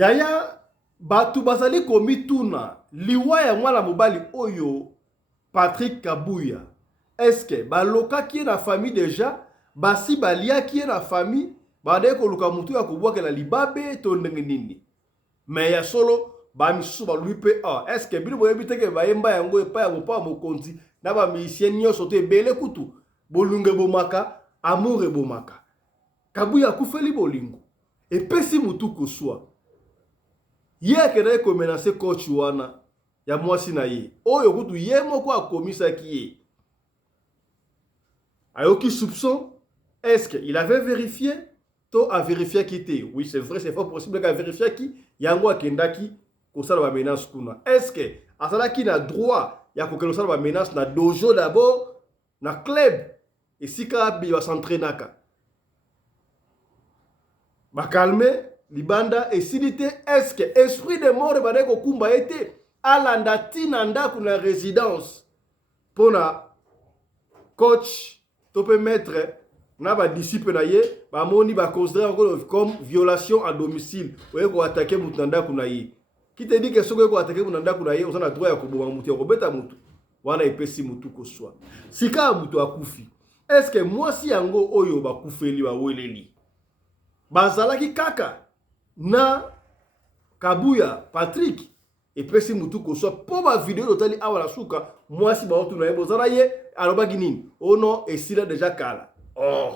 Yaya batu bazali komi tuna liwa ya mwana mobali oyo Patrick Kabuya. Est-ce que baloka qui est la famille déjà basi balia qui est la famille bade ko luka mutu ya kubwaka la libabe to ndenge nini. Mais ya solo ba misusu ba lui pe est-ce que bino boyebi teke ba yemba yango epa ya mopa mokonzi na ba musicien nyonso to ebele kutu bolunge bomaka amour bomaka. Kabuya kufeli bolingo et pesi mutu koswa. Ye akena ko menacer coach wana ya mwasi na ye. Oyo kutu ye moko akomisa ki ye. Ayoki soupçon, est-ce qu'il avait vérifié? To a vérifié qui était. Oui, c'est vrai, c'est pas possible qu'à vérifier qui yango akendaki ko sala ba menace kuna. Est-ce que asala ki na droit ya ko kelo sala ba menace na dojo d'abord na club et si ka bi va s'entraînaka. Ba calmer libanda et silité est-ce que esprit de mort ba ko kumba été alanda tinanda kuna résidence pona coach to peut mettre na ba disciple na ye ba moni ba considérer encore comme violation à domicile oye ko attaquer mutanda kuna ye qui te dit que soko ko attaquer mutanda kuna ye on a droit ya koboma mutu ko beta mutu wana epesi mutu ko swa sika mutu akufi est-ce que moi si yango oyo ba kufeli ba weleli bazalaki kaka na Kabuya Patrick epesi mutu ko swa po ba vidéo totali awala suka moi si ba otu na ye bozala ye alobaki nini oh non et s'il a déjà kala oh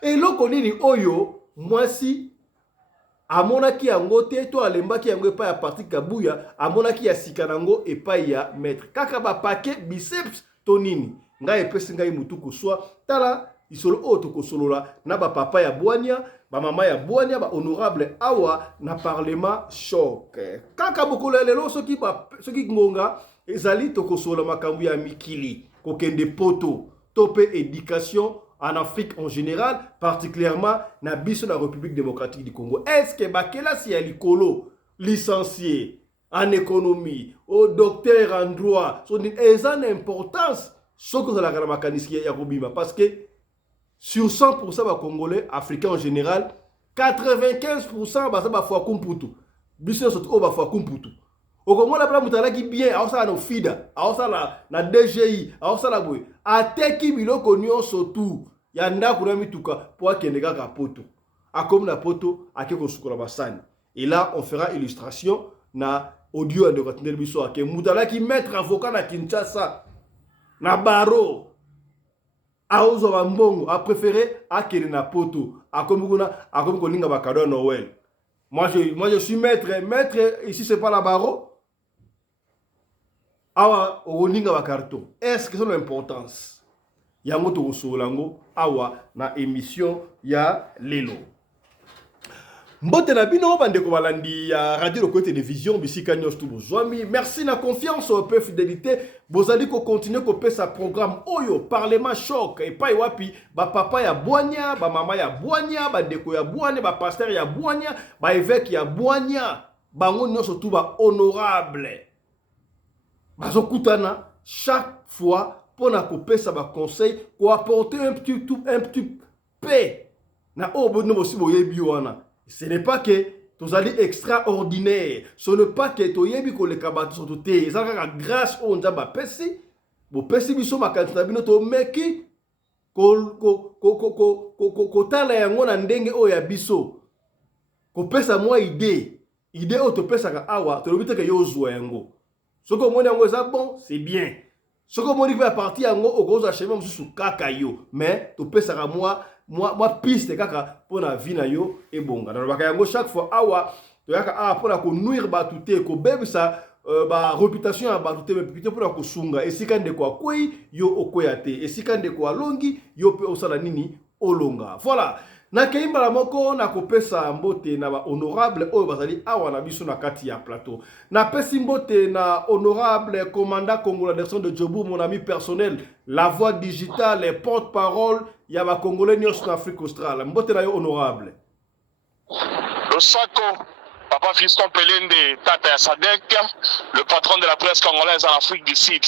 et loko nini oyo mwasi amonaki yango te to alembaki yango epai ya Patrick Kabuya amonaki ya sika nango epai ya maître kaka ba paquet biceps to nini ngai epesi ngai mutu koswa tala isolo oto kosolola na ba papa ya bwanya ba mama ya bwanya ba honorable awa na parlement choc kaka bokolo lelo soki ngonga ezali to kosolola makambu ya mikili kokende poto topé éducation en Afrique en général, particulièrement na biso na République démocratique du Congo. Est-ce que bakela si alikolo licencié en économie, au docteur en droit, sont une importance ce que la makanisi ya kobima parce que sur 100% ba congolais africains en général, 95% ba ba fwa kumputu. Biso soto o ba fwa kumputu. Okongo la plan mutalaki bien aosa na FIDA aosa na DGI aosa la boy ateki biloko nyonso tu ya ndako na mituka po akende kaka poto akomi na poto akeko sukola basani et là on fera illustration na audio de retenir biso ake mutalaki maître avocat na Kinshasa na baro aozo ba mbongo a préféré akende na poto akomi koninga ba cadeau Noël. Moi je suis maître ici c'est pas la baro. Awa oninga ba carton. Est-ce que c'est l'importance? Yango to solango awa na émission ya lelo. Mbote na bino bandeko balandi ya radio Lokoyo télévision bisika nyos tu bozwami. Merci na confiance au peu fidélité. Bozali ko continuer ko pesa programme oyo parlement choc et pa wapi ba papa ya bwanya, ba mama ya bwanya, ba ndeko ya bwanya, ba pasteur ya bwanya, ba évêque ya bwanya, bango nyonso tu ba honorable. Bazokutana chaque fois pour na kopesa ba conseil ko apporter un petit paix na obono bosi boyebi wana. Ce n'est pas que tozali extraordinaire, ce n'est pas que toyebi ko le kabatu soto te, ezaka grâce au nzamba pesi bo pesi biso makanisa bino to meki ko tala yango na ndenge oya biso ko pesa moi idée o to pesa ka awa to lobite ke yozwa yango. Ce que moi yango ça bon, c'est bien. Ce que moi dit à partir yango au gros achever mususu kaka yo, mais to pesa ka moi piste kaka pour na vie na yo et bonga. Na baka yango chaque fois awa to yaka pour na ko nuire batute ko bebisa ba réputation ya batute mais plutôt pour na ko sunga esika ndeko kwei yo okoyate esika ndeko alongi yo pe osala nini olonga. Voilà. Na keimba la moko na kopesa mbote na ba honorable oyo bazali awa na biso na kati ya plateau. Na pesi mbote na honorable commandant congolais Anderson de Djobu, mon ami personnel, la voix digitale et porte-parole ya ba congolais nyos na Afrique australe. Mbote na yo honorable. Le Sako, Papa Fiston Pelende, Tata ya Sadek, le patron de la presse congolaise en Afrique du Sud.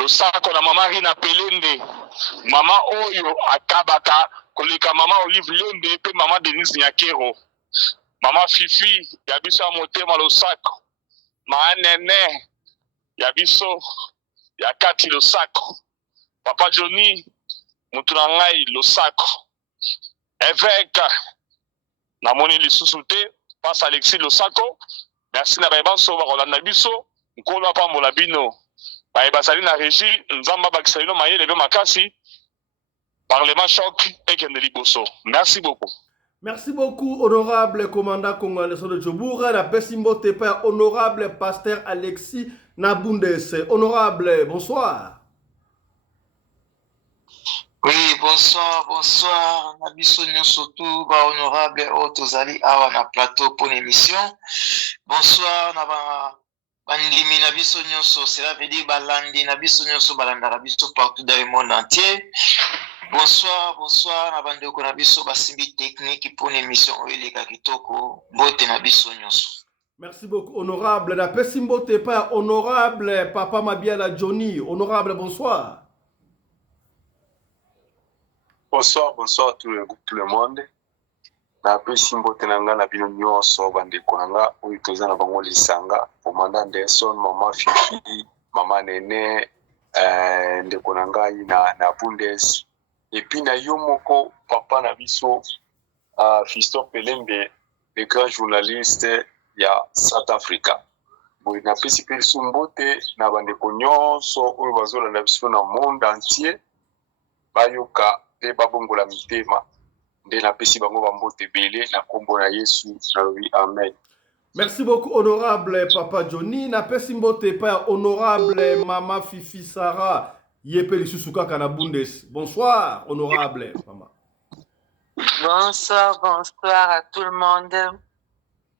Le Sako na Mama Rina Pelende, Mama Oyo Akabaka, koleka Mama Olive Londe, pe Mama Denise Nyakero. Maman Fifi, yabiso motema losako. Maman Nene, yabiso yakati losako. Papa Johnny, mutunangai losako. Évêque, namoni lisusu te, passe Alexis losako. Merci na bayebanso bakolanda biso, nkolo apambola bino. Bayebasali na régie, nzamba bakisalino mayele be makasi. Parlement choc et Kendeli Bosso. Merci beaucoup. Merci beaucoup, honorable commandant congolais de Djoboura, la Pessimbo Tepa, honorable pasteur Alexis Nabundes. Honorable, bonsoir. Oui, bonsoir. Nabiso surtout, honorable Otozali Awa na plateau pour l'émission. Bonsoir, Bandimi Nabiso Nyoso, cela veut dire Balandi Nabiso Nyoso, Balanda Nabiso partout dans le monde entier. Bonsoir, Nabandeko Nabiso, Basimbi technique pour l'émission Oeleka Kitoko, Bote Nabiso Nyoso. Merci beaucoup, honorable. La Pessimbo Tepa, honorable Papa Mabiala Johnny. Honorable, bonsoir. Bonsoir tout le monde. Na Pessimbo Tenanga na bino nyonso bandeko nanga oyo toza na bango lisanga commandant Anderson, Maman Fifi, Maman Nene, ndeko nangai na Bundes. Et puis na yo moko papa na biso Fiston Pelende, le grand journaliste ya South Africa. Boy na pesi pe sumbote na bandeko nyonso oyo bazolanda biso na monde entier bayoka pe babongola mitema nde na pesi bango bambote bele na kombo na Yesu na oui amen. Merci beaucoup, honorable Papa Johnny. Na pesi mbote pa honorable Mama Fifi Sarah. Yepeli Susukaka na Bundes. Bonsoir, honorable maman. Bonsoir à tout le monde.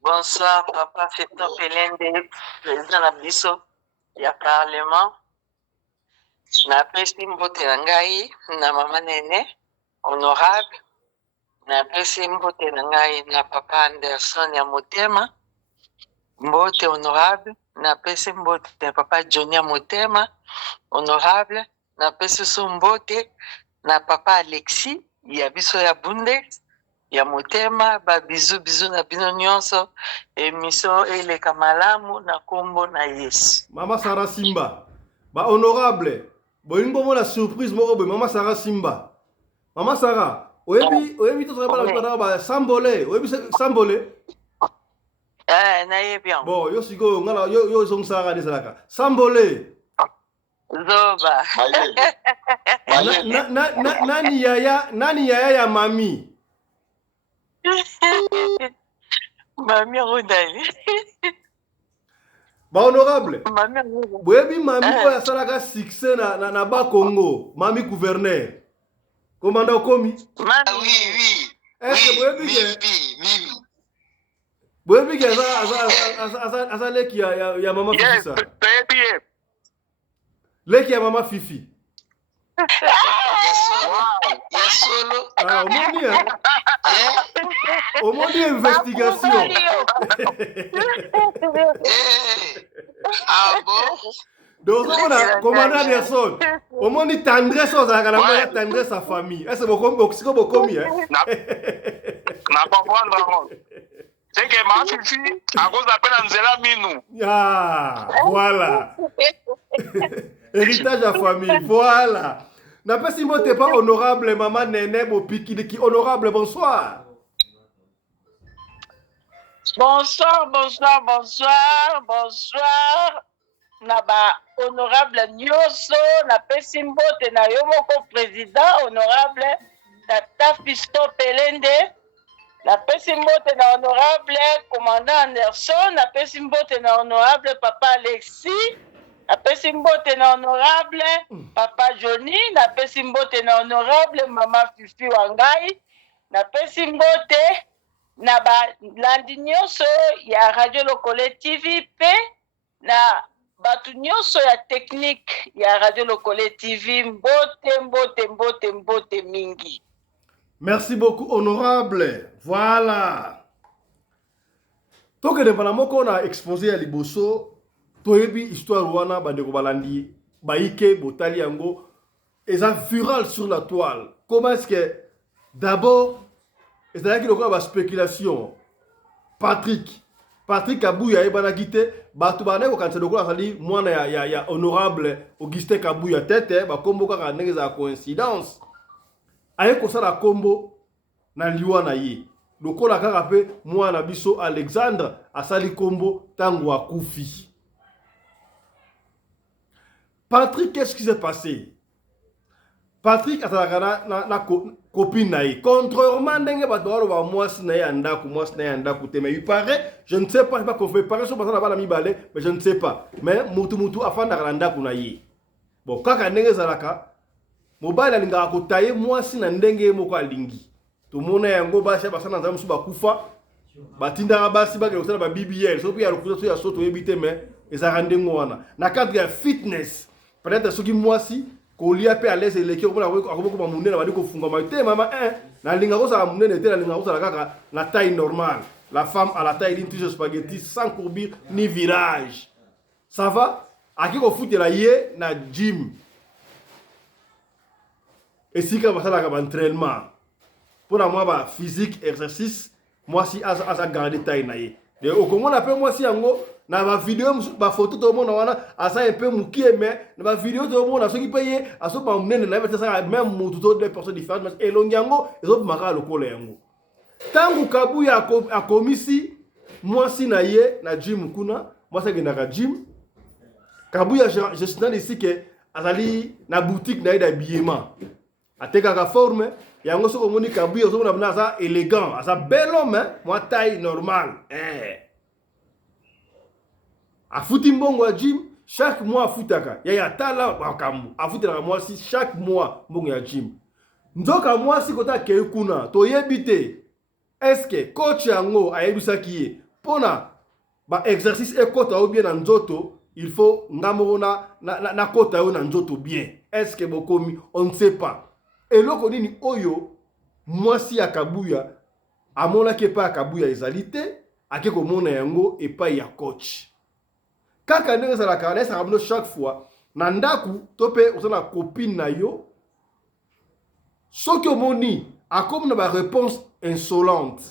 Bonsoir, Papa Fiston Pelende, président la biso, il y a parlement. Na pesi mbote na ngai, na Mama Nene, honorable. Na pesi mbote na ngai, na Papa Anderson ya motema, mbote honorable. Na pesi mbote na Papa Johnny ya motema, honorable. Na pesi mbote na Papa Alexis ya biso ya Bundes ya motema, ba bizu na bino nyonso, émission eleka malamu na kombo na Yesu. Mama Sarah Simba, ba honorable, bolingo mona surprise moko boy Mama Sarah Simba. Mama Sarah, oyebi to sala ba sambole, oyebi sambole? Na yebian. Bon, yo sigo ngala yo zong Sarah ni salaka. Sambole. Zoba. Nani yaya ya mami? Mami Rodali. Ba honorable. Boyebi mami ko ya salaka succès na ba Congo, mami gouverneur. Commandant Komi? Oui. Boyebi ke asa leki ya mama Fifi sa. Leki ya mama Fifi. Yesolo. Ah, omoni investigation. Ah bon? Donc on commandant Anderson. Omoni tendresse aux agala tendresse sa famille. Est-ce que bokomi Na comprendre. C'est que ma Fifi à cause d'appel Nzela Minou. Ah, voilà. Héritage à famille, voilà. N'a pas si t'es pas honorable, maman Nene, Bopiki, qui honorable, bonsoir. Bonsoir. Naba honorable Nyoso, na Pesimbote na Yomoko président, honorable Tata Fiston Pelende, na Pesimbote na honorable commandant Anderson, na Pesimbote na honorable Papa Alexis, na Pesimbote na honorable Papa Johnny, na Pesimbote na honorable Mama Fifi Wangai, na Pesimbote na balandi nyonso ya Radio Lokole TV pe na batu nyonso ya technique ya Radio Lokole TV, mbote mingi. Merci beaucoup, honorable. Voilà. Donc, on a exposé à Liboso. Toyebi histoire wana bandeko balandi baike botali yango eza viral sur la toile. Comment est-ce que d'abord c'est-à-dire qu'il y a une spéculation Patrick Kabuya ebana kite batu bana ko kanisa dokola sali mwana ya honorable Augustin Kabuya tete ba kombo kaka ndenge za coïncidence aye ko sala kombo na liwa na ye lokola kaka pe mwana biso Alexandre asali kombo tango akufi. Patrick, qu'est-ce qui s'est passé? Patrick a na copine naïe. Contrairement ndenge ba doalo ba mwasi na yanda ku mais il paraît, je ne sais pas qu'on fait pareil sur personne là mi balé, mais je ne sais pas. Mais mutu afanda kalanda ku naïe. Bon, kaka ndenge zalaka mobile alinga ko taye mwasi na ndenge moko alingi. To mona yango ba sha basana nzamu su ba kufa. Batinda basi ba ke ba BBL, so puis ya lokuza so ya soto ebite mais ezarande ngwana. Na cadre ya fitness. Peut-être ceux qui mwasi kolia pe à l'aise et les qui ont beaucoup de na badi ko funga maite mama na linga ko sa munene te na linga ko sa kaka na taille normale. La femme à la taille d'une tige spaghetti sans courbure ni virage. Ça va? Aki ko foot la yé na gym. Et si ka basala ka entraînement. Pour moi ba physique exercice, moi si asa garder taille na yé. De au Congo on appelle moi si yango na ba vidéo ba photo to mona wana asa un peu mukie mais na ba vidéo to mona so ki paye aso ba munene na beta ça même mutu to deux personnes différentes mais elongi yango ezo maka lokolo yango tangu Kabuya a komisi moi si na ye na gym kuna moi ça gena ka gym Kabuya je suis dans ici que azali na boutique na d'habillement ateka ka forme yango so ko moni Kabuya so mona na ça élégant asa bel homme moi taille normale a fouti mbongo ya gym chaque mois futaka ya tala wakambu a fouti la moi si chaque mois mbongo ya gym nzoka moi si kota ke kuna to yebite est-ce que coach yango ayebisa kiye pona ba exercice e kota ou bien na nzoto il faut ngamoro na kota yo na nzoto bien est-ce que bokomi on ne sait pas et loko nini oyo moi si ya Kabuya amona ke pa Kabuya ezalité akeko mona yango e pa ya coach. Kaka ndenge za la caresse rameno chaque fois nandaku tope osana copine na yo soki omoni akomi na ba réponse insolente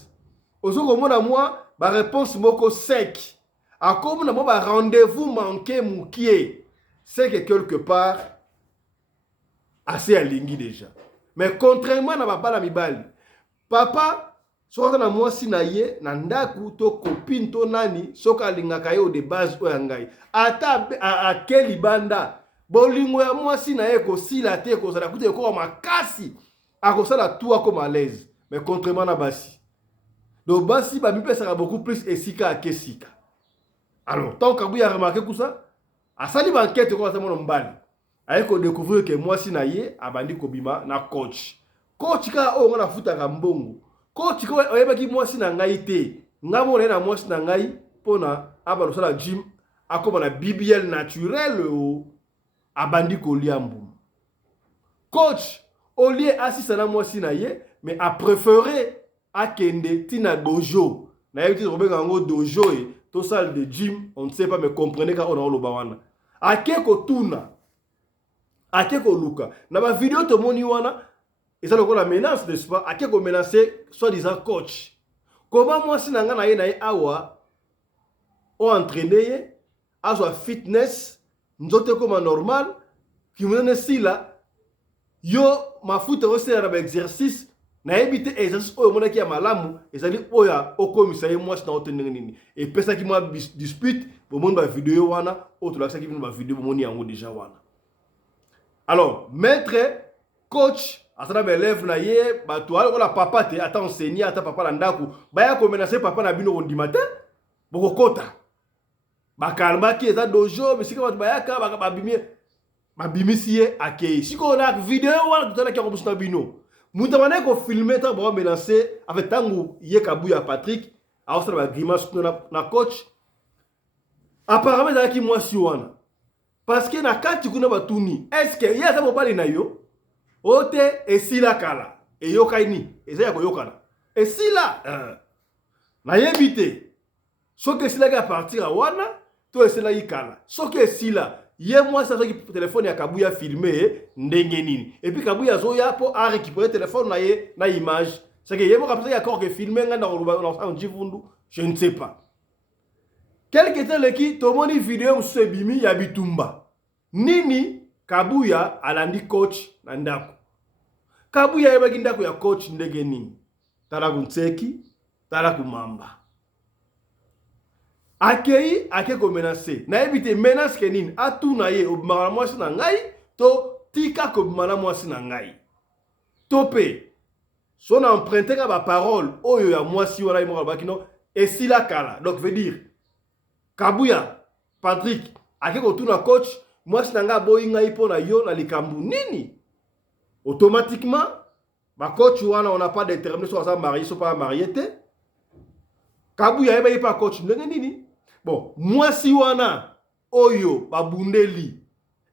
osoko mona moi ba réponse moko sec akomi na mo ba rendez-vous manqué mukie c'est que quelque part assez alingi déjà mais contrairement na bala mibali papa soka na mwasi na ye na ndaku to copine to nani soka alingaka yo de base oya ngai ata akeli banda bolingo ya mwasi na ye ko sila te ko sala kute ko makasi akosala tout ako malaise mais contrairement na basi do basi ba mi pesa beaucoup plus esika akesika alors tant Kabuya a remarqué tout ça asali ba enquête ko sa mono mbali aye ko découvrir que mwasi na ye abandi ko bima na coach ka o ngana futa ka mbongo coach ko oyeba ki mwasi na ngai te ngamo na mwasi na ngai pona abalo sala gym akoma na BBL naturel o abandi ko liambu coach olie assista na mwasi na ye mais a préféré akende tina dojo na yebiti robeka ngo dojo e to salle de gym on ne sait pas mais comprenez ka ona loba wana akeko tuna akeko luka na ba vidéo to moni wana. Et ça, la menace, n'est-ce pas? À qui qu'on menacer, soi-disant coach. Comment moi, si nanga na ye awa, o entraîné, a soit fitness, nous autres comme normal, qui me donne si là, yo, ma foot aussi à exercice, na éviter exercice, oh, mon qui a malamu, et ça dit, oh, ya, au commissariat, moi, je t'en nini. Et puis ça qui m'a dispute, pour mon vidéo, wana, autre là, ça qui m'a vidéo, mon yango déjà, wana. Alors, maître, coach, asana belève na ye ba to ala papa te ata enseigner ata papa la ndaku ba ya ko menacer papa na bino ndi matin boko kota ba kalma ki eza dojo bisika ba ya ka ba bimisiye akei siko na vidéo wala tutala ki ko busna bino mutamane ko filmer ta ba menacer avec tangu ye Kabuya Patrick a osala ba grimace na coach apparemment za ki mwasi wana parce que na kati kuna batuni est-ce que ye za mobali na yo ote esila kala eyokaini eza ya koyokana esila na yebite soki esila ka partir wana to esila yikala soki esila ye moi ça soki téléphone ya Kabuya filmer ndenge nini et puis Kabuya zoya po a récupérer téléphone na ye na image c'est que ye mo kapesa ya corps que filmer nga na en jivundu Je ne sais pas. Quel que soit le qui, tout le monde vidéo sur Bimi Yabitumba. Nini Kabuya alandi coach Nandako. Kabuya yabagindako ya coach ndege nini. Tala kunseki, tala kumamba. Akei ko menacer. Na éviter menace ke nini. Atu na ye obimala mwasi na ngai to tika ko obimala mwasi na ngai. Topé. Son emprunté ka ba parole oyo ya mwasi wala imo bakino esila kala. Donc veut dire Kabuya Patrick ko tuna coach mwasi na nga boyi ngai po na yo na likambu nini. Automatiquement ba coach wana on n'a pas déterminé soit ça marié soit pas marié te. Kabuya eba pas coach ndenge nini. Bon, mwasi wana oyo babundeli.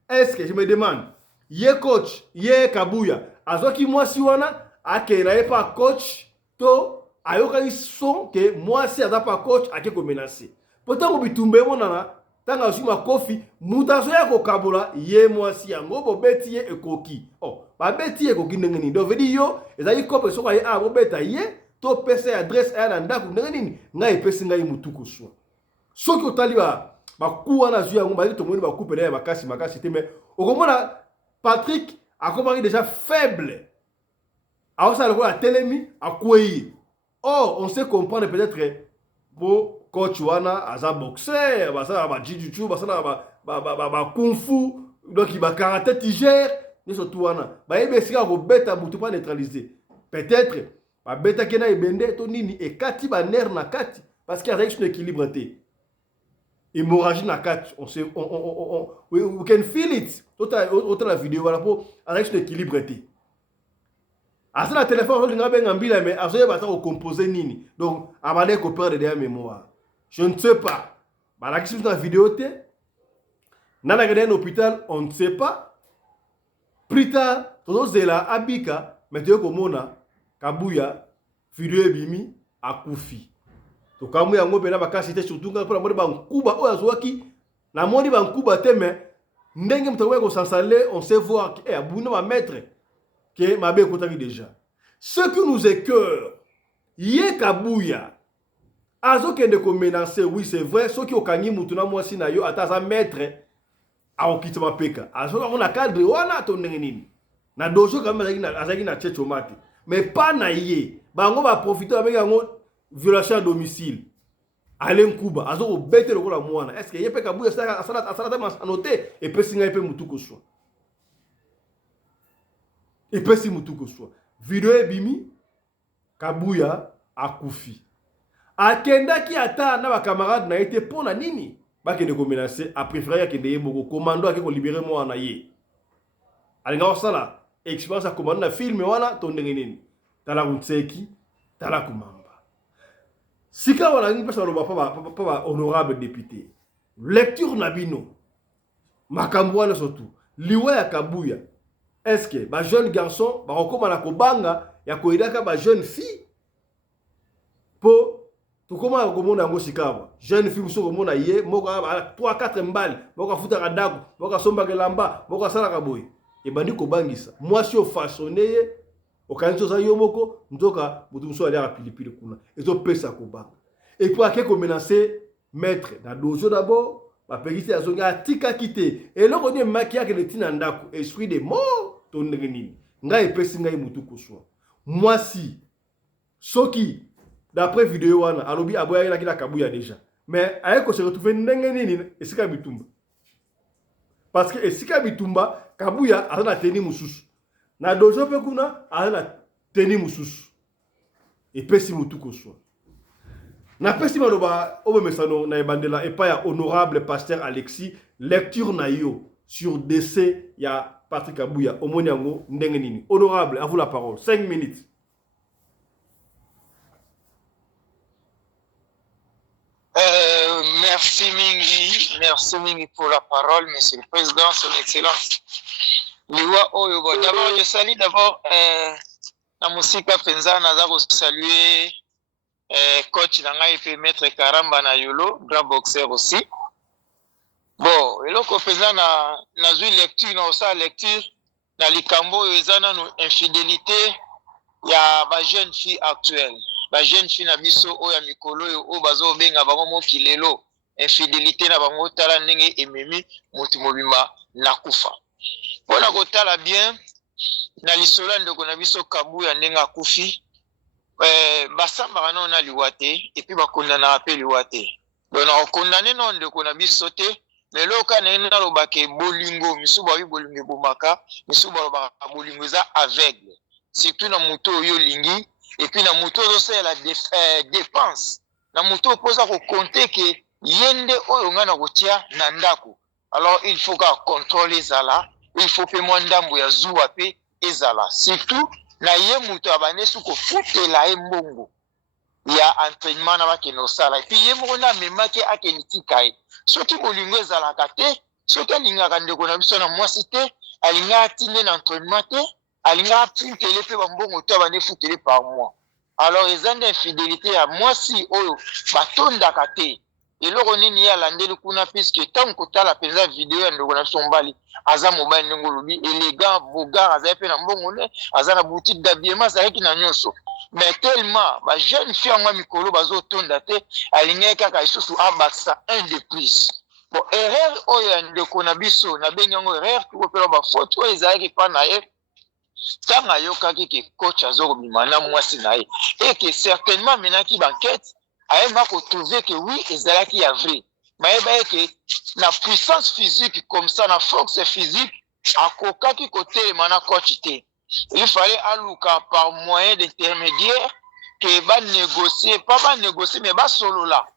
Est-ce que je me demande ye coach ye Kabuya azoki mwasi wana akena pas coach to ayoka son que mwasi aza pas coach ake ko menacer. Pourtant ko bitumbe monana tanga suma kofi mutaso ya ko kabula ye mwasi yango bo beti ye ekoki. Oh, ba beti ye ekoki ndenge nini. Donc veut dire yo ezali kope soka ye a bo beta ye to pesa adresse ya na ndako ndenge nini ngai pesa ngai mutuko so. Soki otali ba kuwa na zuya ngomba to moni ba couper ya makasi te mais okomona Patrick akomaki déjà faible. Alors ça le voit à Telemi à Kouei. Or on sait comprendre peut-être bo coach wana aza boxeur, basa ba jiu-jitsu, basa ba kung fu, donc il va karaté tigère, ni surtout wana. Ba yebe sika ko beta butu pas neutraliser. Peut-être ba beta kena ibende to nini e kati ba nerf na kati parce qu'il y a un équilibre té. Hémorragie na kati, we can feel it. Autant la vidéo voilà pour avec un équilibre té. Asa na téléphone on nga benga mbila mais azoye bata ko composer nini. Donc abale ko perdre derrière mémoire. Je ne sais pas. Bah la question de la vidéo té. Nana gade un hôpital, on ne sait pas. Plus tard, todo zela abika, meteo komona Kabuya vidéo bimi akufi. To kamu ya ngobe na bakasi te surtout quand pour ba nkuba o azwaki na moni ba nkuba te mais ndenge mtawe ko sansale on sait voir que abuna ba maître que mabe kotaki déjà. Ce qui nous écoeure, ye Kabuya azo kende ko menacer, oui c'est vrai, ce qui okangi mutuna mwasi na yo ataza maître a okita mapeka. Azo on a cadre wana to ndenge nini. Na dojo kama azaki na checho mate. Mais pas na ye. Bango ba profiter avec yango violation à domicile. Alain Kuba azo bete lokola mwana. Est-ce que ye pe Kabuya asala ta noter et pe singa pe mutuko so. Et pe si mutuko so. Vidéo bimi Kabuya akufi. Akenda ki ata na ba camarade na été pona nini? Ba kende ko menacer a préféré que de yebo commando ake ko libérer moi na ye. Alinga osala expérience à commando na film wana to ndenge nini? Tala kunseki, tala kumamba. Sika wana ngi pesa loba pa honorable député. Lecture nabino. Makambo wana surtout. Liwa ya Kabuya. Est-ce que ba jeune garçon ba okoma na kobanga ya koidaka ba jeune fille? Po to koma komona ngo sikawa. Jeune fille muso komona ye moko 3-4 mbali, moko futa kadako, moko somba kelamba, moko sala kaboy. E bandi ko bangisa. Moi si o façonné okanzo za yo moko ndoka mutu muso ali a pilipili kuna. Ezo pesa ko banga. Et pour ake ko menacer maître na dojo d'abord, ba pegisi azonga atika kité. Et loko ni makia ke letina ndako, esprit de mort to ndengeni. Ngai pesi ngai mutu ko so. Moi si soki d'après vidéo wana alobi aboya la Kabuya déjà mais ayeko se retrouver ndenge nini esika bitumba parce que esika bitumba Kabuya azana teni mususu na dojo pe kuna azana teni mususu et pesi mutuko so na pesi maloba obe mesano na ebandela epa ya honorable pasteur Alexis lecture na yo sur décès ya Patrick Kabuya omoni yango ndenge nini. Honorable, à vous la parole, 5 minutes. Merci Mingi pour la parole, Monsieur le Président, Son Excellence. D'abord, je salue d'abord la musique Penza, Nazaro saluer coach Nangai et maître Karamba Nayolo, grand boxeur aussi. Bon, et là, Penza na une lecture, na sa lecture, na likambo ezana no infidélité ya ba jeune fille actuelle. ba jeune fille na biso oya mikolo o bazo benga bango mokilelo infidélité na bango tala ndenge ememi mutu mobimba na kufa pona kotala bien na lisola ndeko na biso Kabuya ndenge akufi basambaka no na liwa te et puis bakondana pe liwa te donc na okondane no ndeko na biso te mais loka na ina lobake bolingo misu ba bolingo bomaka misu ba lobaka bolingo za aveugle surtout na muto oyo lingi et puis na muto ozo sala dépense na muto posa ko compter que yende oyo ngana kotia na ndako alors il faut ka contrôler zala il faut pe mwandambo ya zuwa pe ezala surtout na ye muto abane suko futela embongo ya entraînement na bakeno sala et puis ye moko na memaki akelitika ye soki bolingo ezalaka te soki alingaka ndeko na biso na mwasi te alinga atinde na entraînement te alinga afutele pe bambongo te abane futele par mois alors eza nde infidélité ya mwasi oyo batondaka te eloko nini ye alandeli kuna puisque ntango kotala mpenza video ya ndeko na biso mobali aza mobali ndenge olobi élégant bogar azali mpe na mbongo ne aza na boutique d'habillement azalaki na nyonso mais tellement bajeune fille yango ya mikolo bazotonda te alingaki kaka lisusu abakisa un de plus bon erreur oyo ya ndeko na biso nabengi yango erreur tukopela bafaute oyo ezalaki mpa na ye ntango ayokaki ke coach azokobima na mwasi na ye et que certainement menaki banquête ayeba kotrouve que oui ezalaki ya vrai mayeba ye ke na puissance physique comme ça na force physique akokaki kotelema na coach te il fallait aluka par moyen d'intermédiaire que banégocier pas banégocier mais basolola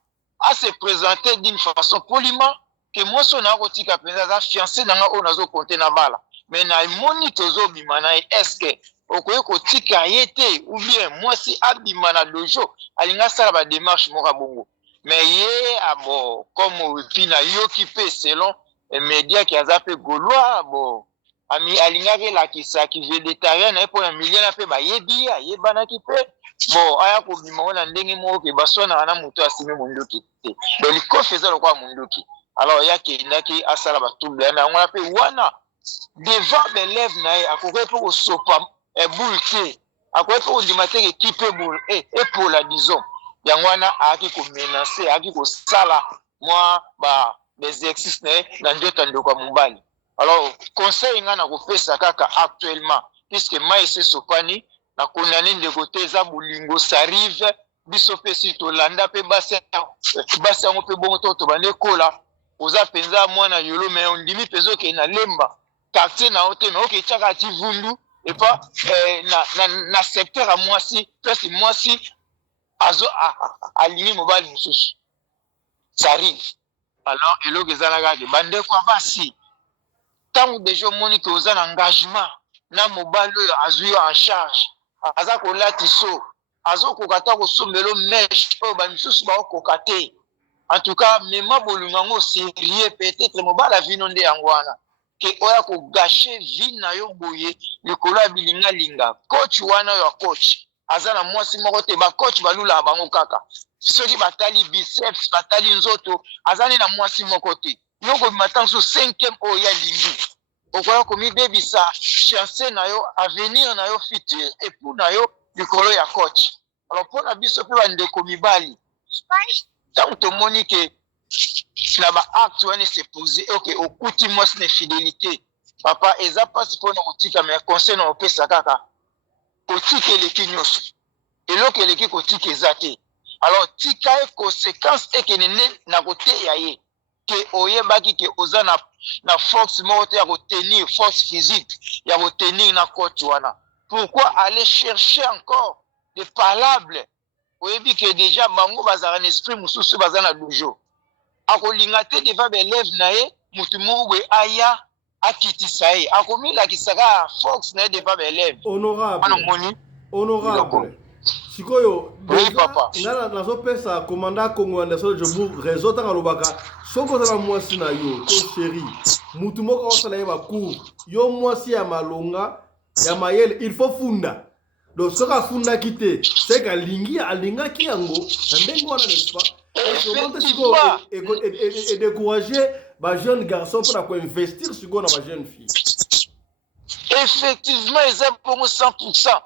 à se présenter d'une façon poliment que moi son akotika penza za fiancé nanga oyo nazokonte na bala mais na moni tozobima na ye est-ce que okoki kotika ye te ou bien mwasi abima na dojo alinga asala badémarche moko bongo mais ye abo comme puis na yoki mpe selon média ki aza mpe gaulois bo alingaki elakisaki végétarien na ye mpo na miliana mpe bayebi ye ayebanaki mpe bon aya kobima ngo na ndenge moko ke baswanaka na moto asimi mondoki te donc likofi eza lokola mondoki alors ye akendaki asala batrouble na yango na mpe wana devant belève na ye akoki mpe kosopa boule te akoki mpe kondima te ekipe boule epola disons yango wana ayaki komenace ayaki kosala mwa baexercice na ye na nzoto ya ndeko ya mobali alors conseil nga na kopesa kaka actuellement puisque mai ese sopani na kondane ndeko te eza bolingo sarive biso mpe si tolanda mpe basi yango mpe bongo to tobanda ekola oza mpenza mwana yolo me ondimi mpenza okei na lemba quartier na yo te me okei tiaka ati vundu epa na secteur ya mwasi place mwasi alingi mobali mosusu sarive alors eloko ezalaka ke bandeko ya basi ntango deja omoni ke oza na engagement na mobali oyo azwi yo en charge aza kolati so azokoka ta kosombela meshe oyo bamisusu baokoka te en tout cas mema bolingo yango serie peut-être mobali avino nde yango wana ke oya kogashe vi na yo boye likolo ya bilingalinga coach wana oyo coach aza na mwasi moko te bacoach balulaka bango kaka soki batali biceps batali nzoto aza nde na mwasi moko te yo kobima ntango so 5e oyo ya lingi okoya komibebisa chance na yo avenir na yo futur époux na yo likolo ya coach alors mpona biso mpe bandeko mibali ntango tomoni ke na baacte wana esepose ok okuti mwasi na fidélité papa eza mpasi mpona kotika me conseil na opesa kaka kotika eleki nyonso eloko eleki kotika eza te alors tika ye conséquence ekende nde na koteya ye ke oyebaki ke oza na force moko te ya kotenir force physique ya kotenir na coach wana pourquoi aller chercher encore de parlable oyebi ke déjà bango bazala na esprit mosusu baza na dojo akolinga te devant belève na ye mutu moko boye aya akitisa ye akomilakisaka force na ye devant belève honorable sikoyo oui papa nga nazopesa komanda kongo anderson jobour réseau ntango alobaka soki ozala mwasi na yo to chéri mutu moko osala ye bacour yo mwasi ya malonga ya mayele il faut funda donc soki afundaki te seke alingaki yango na ndenge wana n'est-ce pas ekomante sikoyo edécourage bajeune garçon mpona koinvestir sikoyo na bajeune fille effectivement eza bongo 100%.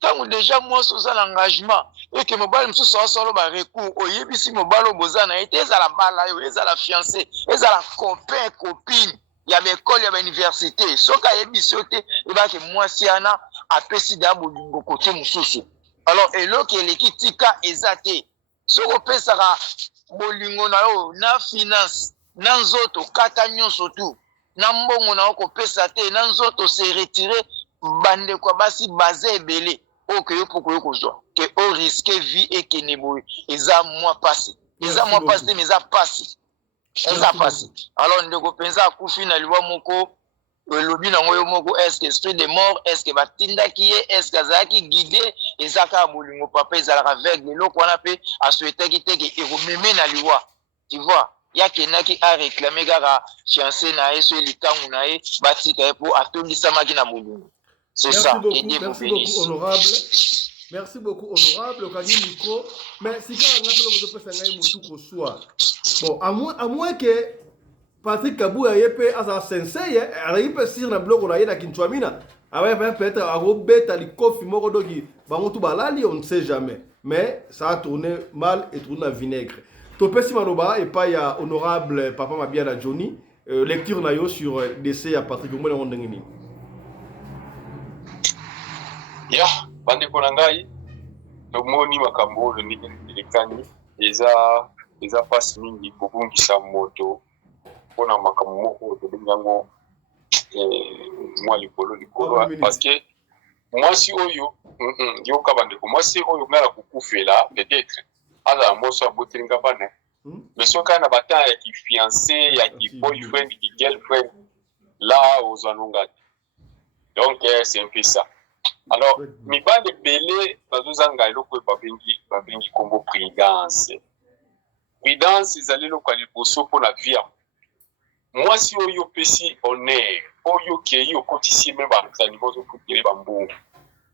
Quand déjà moi sous un engagement et que mobile mosusu asolo ba recours oyebisi mobile boza na ete ezala bala yo ezala fiancé ezala copain copine ya bekole ya université soka yebisi yo te ebaki mwasi ana apesi da bolingo kote mosusu alors eloko eleki tika eza te soki opesaka bolingo na yo na finance na nzoto kata nyonso tu na mbongo na yo kopesa te na nzoto se retire bandeko basi baza ebele oke yo poko yo kozwa ke o risque vie ekende boye eza mwa pasi eza mwa pasi te mais eza pasi eza pasi alors ndeko mpenza akufi na liwa moko elobi nango yo moko est-ce que esprit de mort est-ce que batindaki ye est-ce que azalaki guide eza kaka bolingo papa ezalaka aveugle eloko wana mpe asouetaki te ke ekomeme na liwa tu vois yakendaki aréclame kaka fiancé na ye so likangu na ye batika ye mpo atondisamaki na bolingo c'est ça que Dieu vous bénisse. Honorable. Merci beaucoup, honorable. Okangi micro. Mais si quand on appelle le groupe Sangai Moutou soir. Bon, à moins que Patrick Kabou ait pu à sensei, il peut sur le blog on a eu la Kinchouamina. Peut-être à Robert Alikofi Morodogi, Bamotou Balali, on ne sait jamais. Mais ça a tourné mal et tourné à vinaigre. Topesi Manoba et pas ya honorable Papa Mabiala Johnny. Lecture nayo sur DC à Patrick Kabou Rondengini. Ya bandeko na ngai tomoni makambo oyo ndenge elekani eza pasi mingi kobungisa moto mpona makambo moko tobengi yango mwa likolo parce que mwasi oyo yoka bandeko mwasi oyo ngai na kokufela peut-être azala moso abotelinga bana mais soki na batan ya kifiancé ya kiboyfriend kigirlfriend là ozwanonga donc c'est un peu ça. Alors, mibande belé bazozanga eloko babengi kombo prudence. Prudence ezali loko liboso pour la vie. Moi si oyo pesi honneur, oyo kei okotisi même bazali bozo kutire bambungu.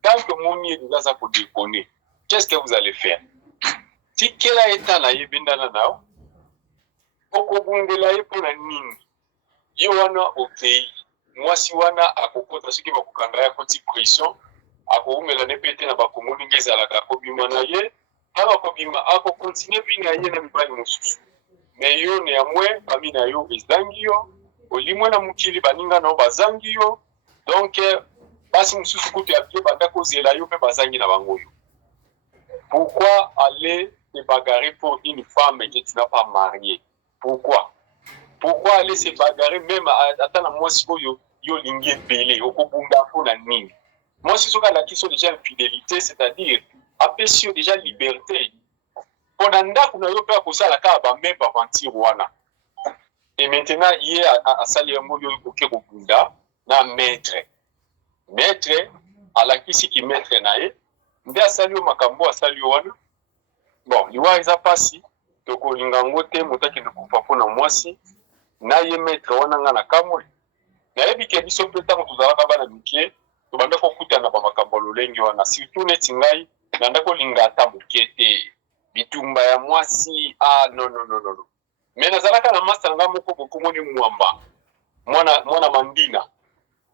Tant que moni ezaza ko déconner, qu'est-ce que vous allez faire? Tikela eta na yebendana nao. Okobundela ye pona nini? Yo wana okei. Moi si wana akokota soki bakokanga ya koti pression. Akoumela ne pete na bakomoni ngezalaka akobima na ye akobima akokontinue bina ye na mibali mosusu mais yo néanmoins ami na yo ezangi yo olimwe na mukili baninga nao bazangi yo donc basi mosusu kutu ya pie banda kozela yo mpe bazangi na bango yo. Pourquoi aller te bagarrer pour une femme que tu n'as pas mariée? Pourquoi aller se bagarrer même ata na mwasi oyo yo lingi ebele okobunda mpona nini? Moi, si la question déjà infidélité, c'est-à-dire, apprécier déjà liberté. Pendant qu'on a eu peur pour ça, la carte va même pas mentir ouana. Et maintenant, il y a à salir un mot de Bunda, na maître. Maître, à la qui maître nae, mais à salir makambo, à salir ouana. Bon, il y a un passé, donc on a un moté, mota qui ne coupe pas pour moi si, na ye maître ouana na kamwe. Na ye biki biso peut-être qu'on vous a pas na banda kokutana ba makambo lolenge wana surtout neti ngai nanda kolinga ata mokete bitumba ya mwasi non mais nazalaka na masa nga moko bokomoni mwamba mwana mandina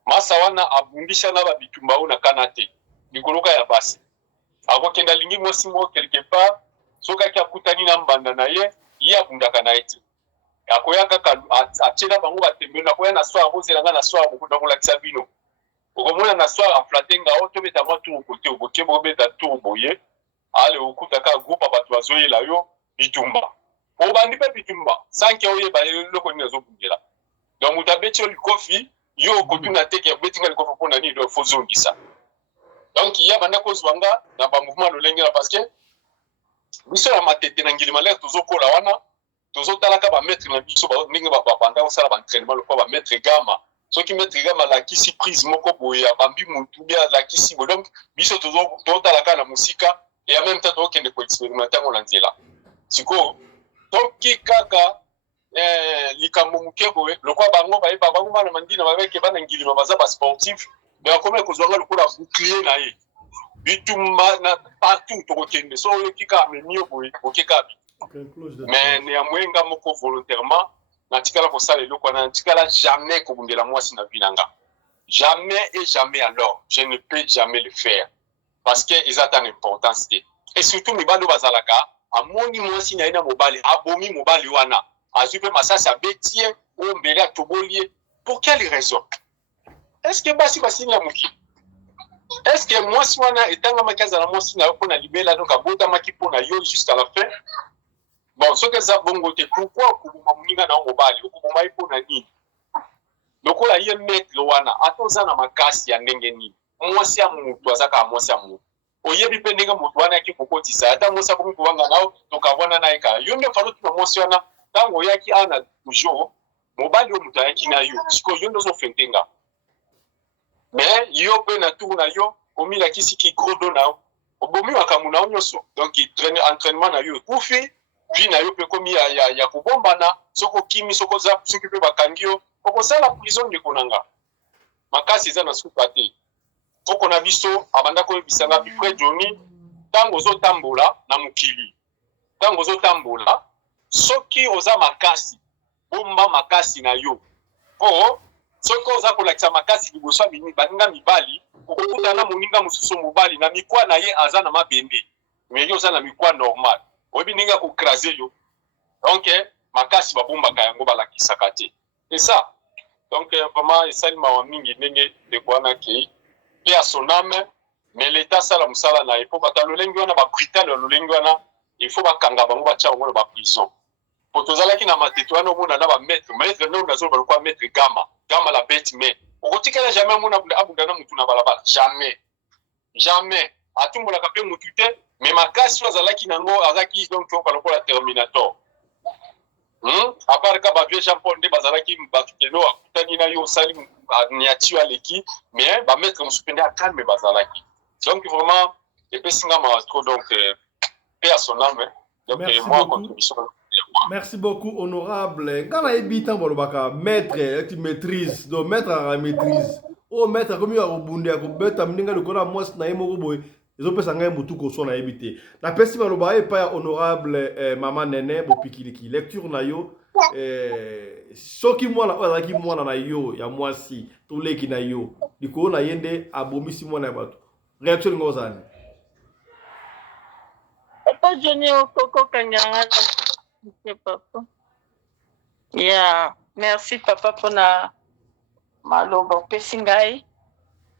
masa wana abundisha na ba bitumba una kanate likoloka ya basi akokenda lingi mwasi mo quelque part soka ki akutani na mbanda na ye abundaka na eti akoyaka ka atela bango batembela koya na soir bozelanga na soir bokuta kolakisa bino. Okomona na soir a flatenga auto beta moi tout côté okoke bo beta tout boye ale okutaka groupe abatu azoyela yo bitumba obandi pe bitumba sanke oye ba loko ni azobungela donc mutabeti olikofi yo okotuna teke betinga likofi pona ni do fozongisa donc il y a banda kozwanga na ba mouvement lolengela parce que biso ya matete na ngili malaire tozokola wana tozotalaka ba maître na biso ba ndenge ba banda osala ba entraînement le ba maître gama. Ce qui met la kisi prise moko boya bambi mutu bia la kisi bo donc biso tozo talaka na musika et en même temps to kende ko expérimenter on lanzela siko toki kaka likambo mukebo le kwa bango ba bango na mandina ba ke bana ngili baza ba sportif mais comme ko zonga le ko la bouclier na ye bitumba na partout to kende so yo kika menio boy okeka mais néanmoins nga moko volontairement natikala ko sala eloko na natikala jamais ko bundela mwasi na binanga jamais et jamais alors je ne peux jamais le faire parce que ils attendent importance et surtout mibali bazalaka amoni mwasi na ina mobali abomi mobali wana azwi pe masasi abetie o mbele atobolie. Pour quelle raison? Est-ce que basi basini ya muki? Est-ce que mwasi wana etanga makaza na mwasi na yoko na libela donc abota maki pona yo jusqu'à la fin? Bon, ce que ça bongo te pourquoi okubuma muninga na mobali okubuma ipo na nini? Lokola ye maître wana atoza na makasi ya ndenge nini? Mwasi ya mutu azaka mwasi ya mutu. Oyebi pe ndenge mutu wana yaki kokotisa ata mwasi akomi kobanga nao tokabwana na eka. Yo nde falo tuna mwasi wana tango yaki ana toujours mobali o mutu ayaki na yo. Siko yo ndo zo fentenga. Mais yo pe na tour na yo omi la kisi ki grodo na yo. Obomi wakamu na yo nyoso. Donc entraînement na yo kufi. Puis na yo pe komi ya kubombana soko kimi soko za soko pe bakangi yo. Oko sala prison de konanga. Makasi eza na suka te. Koko na biso abanda ko bisanga bi frère Johnny tango zo tambola na mukili. Tango zo tambola soki oza makasi bomba makasi na yo. Po soko oza kolakisa makasi liboso bini baninga mibali okokuta na moninga mususu mobali na mikwa na ye aza na mabende. Mais yo oza na mikwa normal. Obi ninga ko craser yo. Donc makasi babomba kayango balakisaka te. Et ça, donc vraiment, il s'agit de quoi qui est à son âme, mais l'État, ça, la moussala, il faut battre le linguana, il faut battre Kangabango, battre la prison. Pour tous ceux qui n'ont pas été on a maître, non, on a mettre Gamma la bête, mais au quotidien, jamais on a abandonné Mutuna Balaba, jamais. À tout le monde a capé Mutute, mais ma casse, soit Zalaki Nango, Azaki, donc on parle pour la Terminator. À part que Babie Jean-Paul de Bazalaki Bakiteno a kutani na yo sali niatiu aleki mais va mettre comme suspendé à calme Bazalaki. Donc vraiment et puis singa ma trop donc paix à son âme. Donc moi contribution. Merci beaucoup honorable. Quand on a habitant bolobaka maître tu maîtrise donc maître à maîtrise. Oh maître comme yo obunde ko beta mninga lokola moi na yemo boy. Ezopesa ngai mutu koso na yebite na pesi baloba e pa honorable mama nene bopikiliki lecture na yo soki mwana ozalaki mwana na yo ya mwasi toleki na yo likolo na yende abomisi mwana ya bato réaction ngo zani Papa Johnny okoko kanyanga papa. Yeah, merci papa pona maloba pesi ngai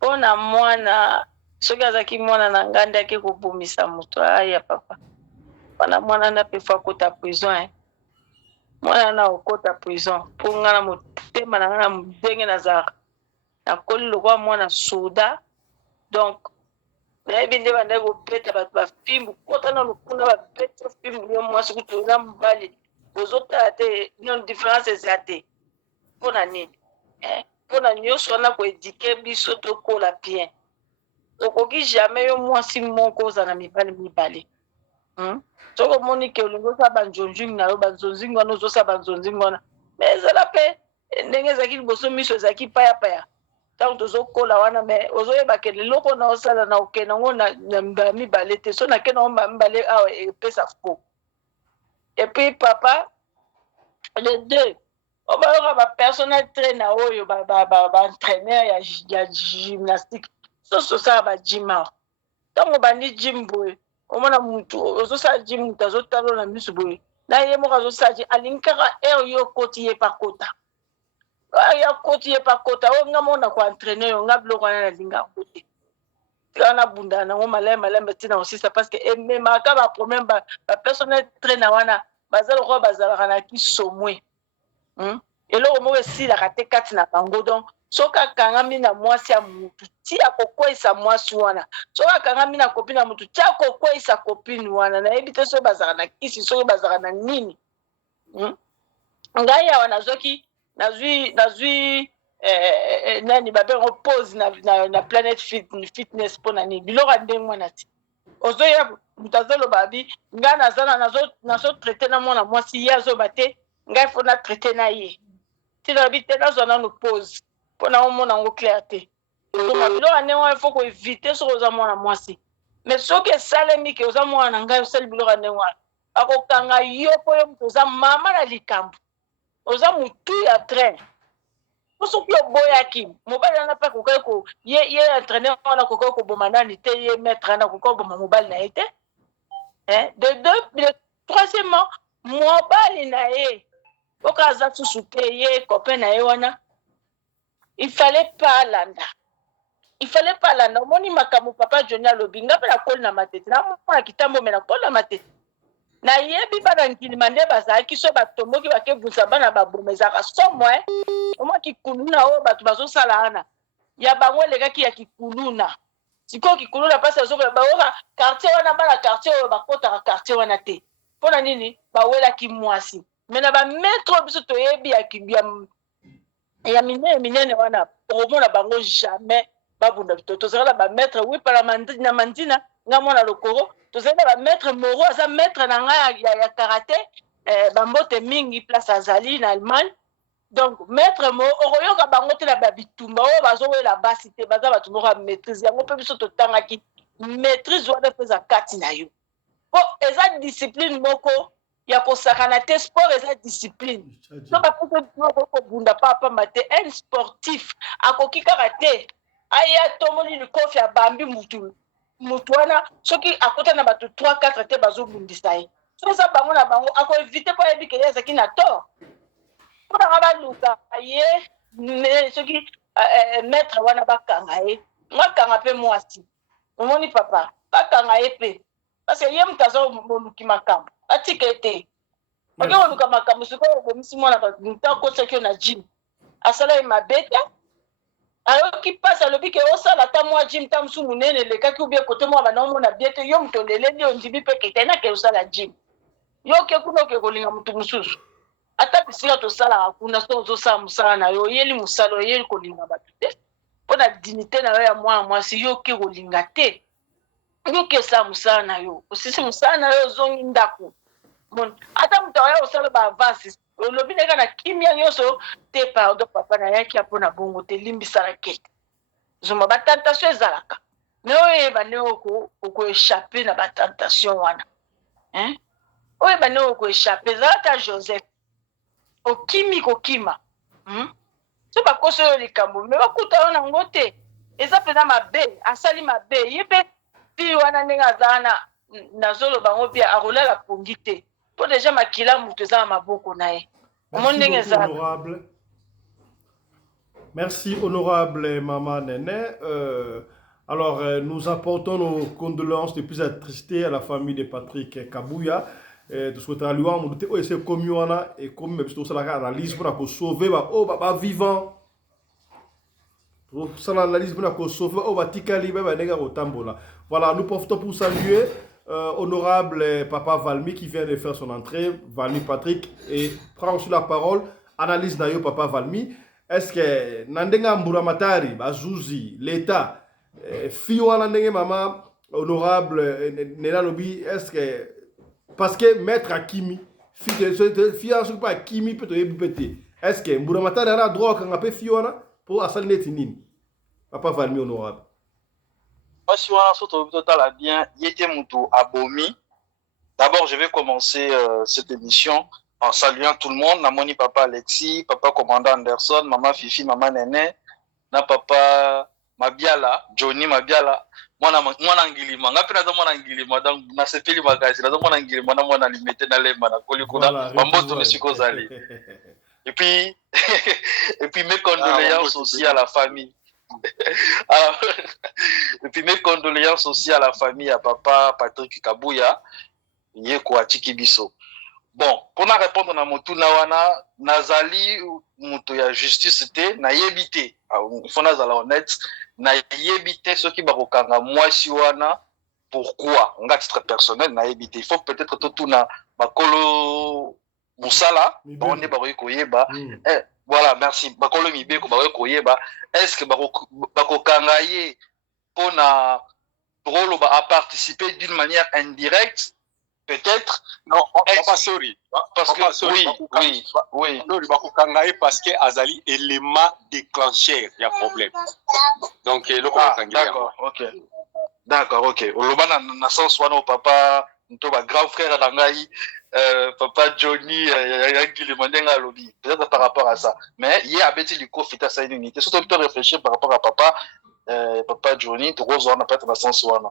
pona mwana soki azaki mwana na nganda yake kobomisa moto aya papa wana mwana na pefa kota prison mwana na okota prison po nga na motema na nga na ndenge nazaka nakoli lokwa mwana soda donc nayebi nde bandaki kobeta bato bafimbu kota na lokunda babeta fimbu yo mwasi kutu oza mobali ozotala te non différence eza te mpo na nini mpo na nyonso wana koedike biso tokola bien okoki jamais yo mwasi moko ozala mibale soko omoni ke olingi osala banzonzingi na yo banzonzingi wana ozosala banzonzingi wana me ezala mpe ndenge ezalaki liboso miso ezalaki payapaya ntango tozokola wana me ozoyeba ke leloko na osala na okende yango na mibale te so nakende yango mibale awa epesa fo epuis papa le deux obayoka bapersonnel trainer oyo baentraîneur ya gymnastique soso osala bajima ntango bandi jim boye omona mutu ozosala jim mutu azotala na miso boye na ye moko azosala jim alingi kaka ere yo okoti ye pakota ya koti ye pakota oyo nga mona koentraîne yo nga biloko wana nalinga yango te tika nabundana nango malembe ntina kosisa parce que ememaka baproblème bapersonnel trainer wana baza lokola bazalaka na kisomwe eloko moko esilaka te kati na bango donc soki akangami na mwasi ya mutu tia kokweyisa mwasi wana soki akangami na kopine ya mutu tia kokweyisa kopine wana nayebi te soki bazalaka na kisi soki bazalaka na nini ngai awa nazwi nani babengo pose na Planet Fitness mpo na nini biloko ya ndenge wana ti ozoya mutu azoloba abi ngai nazotraite na mwana mwasi ye azoba te ngai fo natraite na ye tina lobi te nazwa nano pose mpo na omona yango clair te ozoma biloko ya ndenge wana fo koevite soki oza mwana mwasi mais soki esalemi ke oza mwana na ngai osali biloko ya ndenge wana akokanga yo mpo yo mutu oza mama na likambo oza mutu ya train po soki oboyaki mobali wana mpe akokai ye entraîneur wana akokai koboma nani te ye maître wana akokai koboma mobali na ye te Hein? Troisièmement, mobali na ye. Okaza susuke ye, copain na ye wana. Il fallait pas landa. Il fallait pas landa. Omoni makamu papa Johnny alobi nga pe na koli na matete. Na mona kitambo me na koli na matete. Na yebi bana nkilima nde bazalaki so batomboki bakebusa bana babomezaka so mwe. Omwa kikuluna oyo bato bazosala wana. Ya bango elekaki ya kikuluna. Siko kikuluna pasi azokola baoka quartier wana bana quartier oyo bakotaka quartier wana te. Mpona nini bawelaki mwasi. Me na bametro biso toyebi ya minene wana omona bango jamais babunda tozala ba maître oui par na mandina nga mwana lokoro tozala ba maître moro aza maître na nga ya karaté bambote mingi place azali na Allemagne donc maître mo okoyoka bango te na babitumba oyo bazowela basi te baza bato moko ya maîtrise yango mpe biso totangaki maîtrise wana mpe eza kati na yo po eza discipline moko ya kosakana te sport eza discipline so bapesa biloko kobunda papa te un sportif akoki kaka te aya tomoni likofi ya bambi mutu wana soki akota na bato 3-4 te bazobundisa ye so eza bango na bango akoevite po ayebi kele ezaki na tort mpona baluka ye soki maître wana bakanga ye bakanga mpe mwasi omoni papa bakanga ye mpe parce que ye moto aza moluki makambo atika ete oke oluka makambo sikoyo obomisi mwana moto akosaki yo na gym asala ye mabe te ayoki mpasi alobi ke osala ata mwa gym ta mosu monene elekaki ubie kote mwa bana omona bie te yo moto leleli yo ndimi mpe kete nake osala gym yo oke kuna oke kolinga motu mosusu ata bisika tosalaka kuna so ozosala mosala na yo oyeli mosala oyeli kolinga bato te mpo na dignité na yo ya mwana mwasi yo oke kolinga te yo oke osala mosala na yo osisi mosala na yo ozongi ndako ata moto aya osala baavance olobi ndeka na kimia nyonso te pardon papa nayaki ya mpona bongo te limbisala kete zoma batentation ezalaka me oyeba nde okoéchappe na batentation wana oyeba nde okoéchappe ezalaka joseph okimi kokima so bakoso oyo likambo me bakuta yo nango te eza mpena mabe asali mabe ye mpe fille wana ndenge aza wana nazoloba ngo bia akolala pongi te mpo deja makila moto eza na maboko na ye omoni ndenge eza Merci, honorable Maman Nene. Alors, nous apportons nos condoléances de plus attristées à la famille de Patrick Kabouya. De souhaiter à lui, on dit que c'est comme Yoana et comme même si on analyse pour sauver, bah vivant. Pour ça, l'analyse pour sauver, on va tikali, bah nègre au tambola. Voilà, nous profitons pour saluer honorable Papa Valmy qui vient de faire son entrée, Valmy Patrick, et prend sur la parole, analyse d'ailleurs Papa Valmy. Est-ce que Nandenga Mburamatari, Bazouzi, l'État, Fio Nandenge Mama, honorable Nena Lobi, est-ce que parce que Maître Akimi, Fia pas Akimi peut être pété. Est-ce que Mburamatari a droit quand on appelle Fiona pour assassiner Tinine? Papa Valmy honorable. Si on a sauté total bien, il était Moutou Abomi. D'abord, je vais commencer cette émission en saluant tout le monde. Namoni papa Alexis, papa commandant Anderson, maman Fifi, maman Nene, na papa Mabiala, Johnny Mabiala. Moi ngilima, ngapena za mwana ngilima donc na sepeli magazi, na mwana ngilima na mwana limete na lemba na kolikuna, bamboto ne sikozali. Et puis mes condoléances aussi à la famille. Alors, et puis mes condoléances aussi à la famille, à papa Patrick Kabouya, Yeko Atiki Biso. Bon, pour répondre à mon wana nazali muto ya justice te na yebite. Il faut nazala honnête, na yebite ceux qui bakokanga mwasi wana pourquoi? On a titre personnel na yebite. Il faut peut-être tout na bakolo musala, on est baroy koyeba. Voilà, merci. Bakolo mibeko baroy koyeba. Est-ce que bakokanga ye pona rôle à participer d'une manière indirecte? Peut-être. Non, papa, sorry. Parce que, oui. Non, parce que Azali élément déclencheur, il y a problème. Donc, d'accord, ok. D'accord, ok. Oloba na sens wana papa, ntoba grand frère d'Angaï, papa Johnny, yangi le mandenga lobby. Peut-être par rapport à ça. Mais il y a abeti liko fita sa une unité. Surtout plutôt réfléchir par rapport à papa, papa Johnny, to rose wana peut-être na sens wana.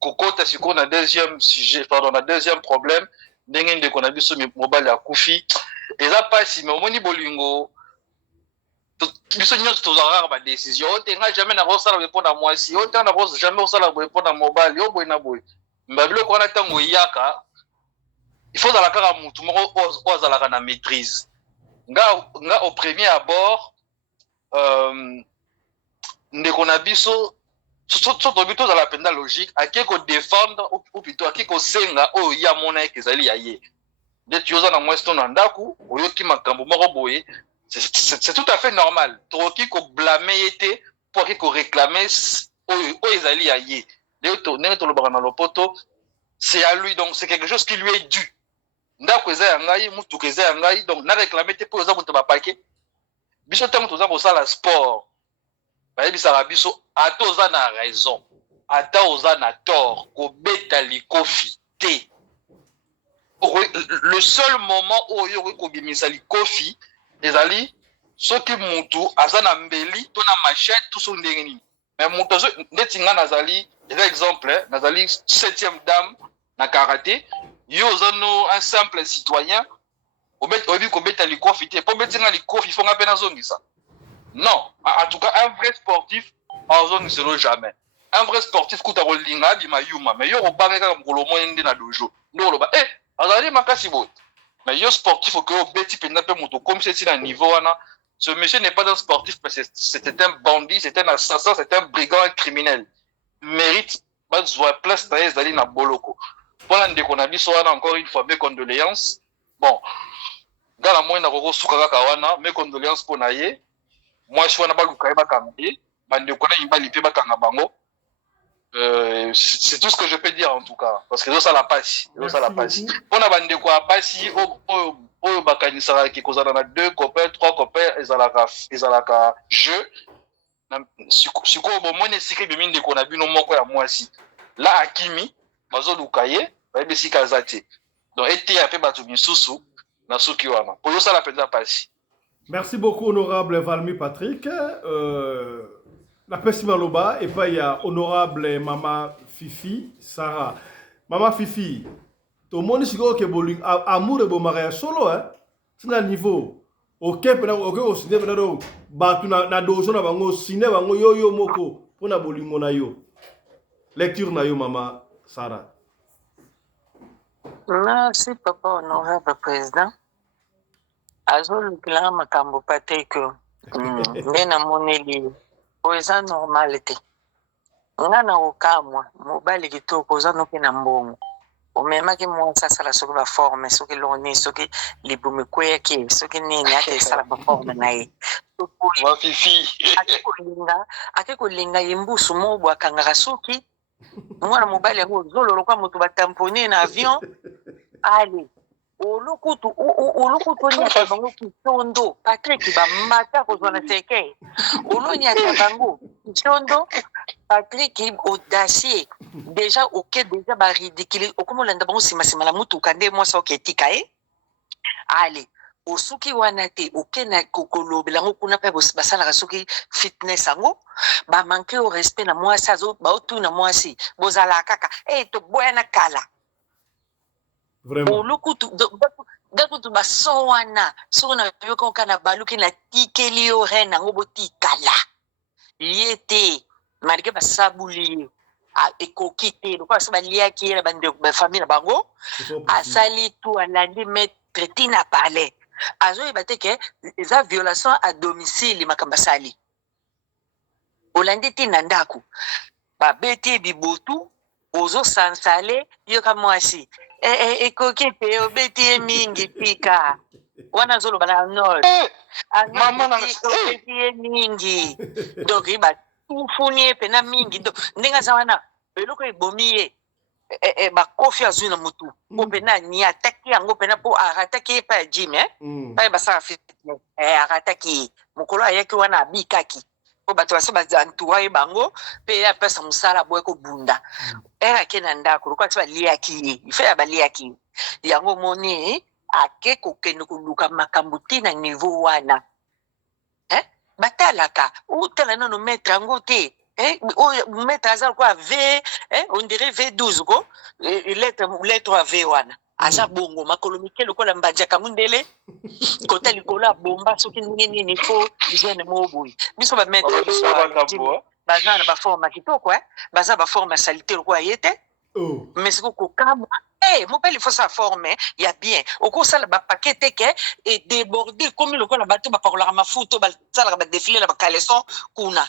kokota siko na deuxième sujet, pardon, na deuxième problème, ndenge ndeko na biso mobali akufi. Eza pasi mais omoni bolingo biso nyonso tozalaka ba décision. Ote nga jamais na kosala boye na mwasi, ote na kosala jamais kosala boye na mobali, yo boye na boye. Mbabiloko wana ntango eyaka, il faut zala kaka mutu moko o azalaka na maîtrise. Nga au premier abord, ndeko na biso soto bito za la penda logique ake ko défendre ou plutôt ake ko senga o ya mona ezali ya ye de tioza na mwesto na ndaku oyoki makambo moko boye, c'est tout à fait normal. Toki ko blâmer yete pour ake ko réclamer o ezali ya ye de to nene to lobaka na lopoto, c'est à lui, donc c'est quelque chose qui lui est dû. Ndaku eza ya ngai, mutu eza ya ngai, donc na réclamer te pour oza mutu ba pake biso tango toza ko sala sport. Bayebisaka biso ata oza na raison, ata oza na tort, kobeta likofi te. Le seul moment où oyo kobimisa likofi ezali soki mutu aza na mbeli to na machette to so ndenge nini. Mais mutu ndeti nga nazali, par exemple, nazali 7e dame na karaté, yo oza no un simple citoyen, obi kobeta likofi te, po betinga likofi fonga pe na zongisa. Non, en tout cas, un vrai sportif, on ne sera jamais. Un vrai sportif, quand on linga, il m'a yuma, mais yo robanga comme kolomo indi na dojo. Non, loba, azali makasi boy. Mais yo sportif, au que beti penape moto, comme c'est un niveau ana. Ce monsieur n'est pas un sportif, mais c'était un bandit, c'était un assassin, c'était un brigand, un criminel. Mérite, bah, zoa place taïs d'ali na boloko. Voilà, on a dit encore une fois mes condoléances. Bon, dans la moyenne, on a reçu kawana, mes condoléances pour naïe. Moi, je suis un bango. C'est tout ce que je peux dire en tout cas. Parce que ça la passe. Ça la passe. On a bandé quoi passe au bakanisara qui cause dans 2 copains, 3 copains, ils ont la jeu. Si quoi bon moi ne sais que mine de qu'on a vu nos moko ya moi si. Là Akimi, bazo lukaye, ba besi kazati. Donc été a fait batu misusu na suki wana. Pour ça la peine passe. Merci beaucoup, honorable Valmy Patrick. La peste Maloba, et puis il y a honorable Mama Fifi Sarah. Mama Fifi, tout le monde sait que amour et bon mariage solo, hein? C'est un niveau. Ok, au cinéma, na dozo na bango cinéma bango yo moko pour na bolingo na yo. Lecture na yo Mama Sarah. Merci papa honorable président. azolukila makambo pate ke nde namoneli oyo eza normal te. Nga na okamwa mobali kitoko oza no mpe na mbongo omemaki mwasi asala soki baforme soki loni soki libumu ekweyaki soki nini ate esala baforme na ye ake kolinga ye mbusu mobo akangaka soki mwana mobali yango ozololokwa moto batampone na avion ale olukutu onyata bango kisondo Patrick bamata kozwa na seke olonyata bango kisondo Patrick audacieux déjà oke déjà baridicule okomolanda bango nsima na mutuka nde mwasi oketika ye ale osuki wana te oke na kokolobela yango kuna mpe basalaka soki fitness yango bamanke o respect na mwasi baotuna mwasi bozala kaka toboya na kala olukutu dakutu baso wana soko na yoka oka na baluki na tikeli yo reine yango botikala ye te malgré basabuli ye ekoki te lokola basi baliaki ye na bafamille na bango asali tu alandi maître tina palais azoyeba te ke eza violation à domicile makambo asali olandi te na ndako babeti bibotu ozosansale yoka mwasi ekoki pe obeti ye mingi pika wana azoloba na nord obeti ye mingi donc batufuni ye pena mingi donc ndenge aza wana eloko ebomi ye bakofi azwi na motu po pena ni ataki yango pena po arataki ye pa ya jim paye basala fitness arataki ye mokolo ayaki wana abikaki po bato basi baantoura ye bango mpe ye apesa mosala boye kobunda ake na ndako lokola ti baliaki ye ife ya baliaki ye yango moni ake kokende koluka makambo te na niveau wana batalaka otala nano maître yango te mettre aza quoi V, on dirait V12 quoi, lettre à V wana. Aza bongo makolomike lokola mbadjaka mundele kota likola bomba soki nini ni fo hygiène mo boy. Biso ba mettre baza na ba forme kitoko baza ba forme salité lokola yete. Mais c'est ko kama mon père il faut sa forme ya bien. Oko sala ba paquet ke et déborder comme lokola bato ba parola ma photo ba sala ba défiler la ba caleçon kuna.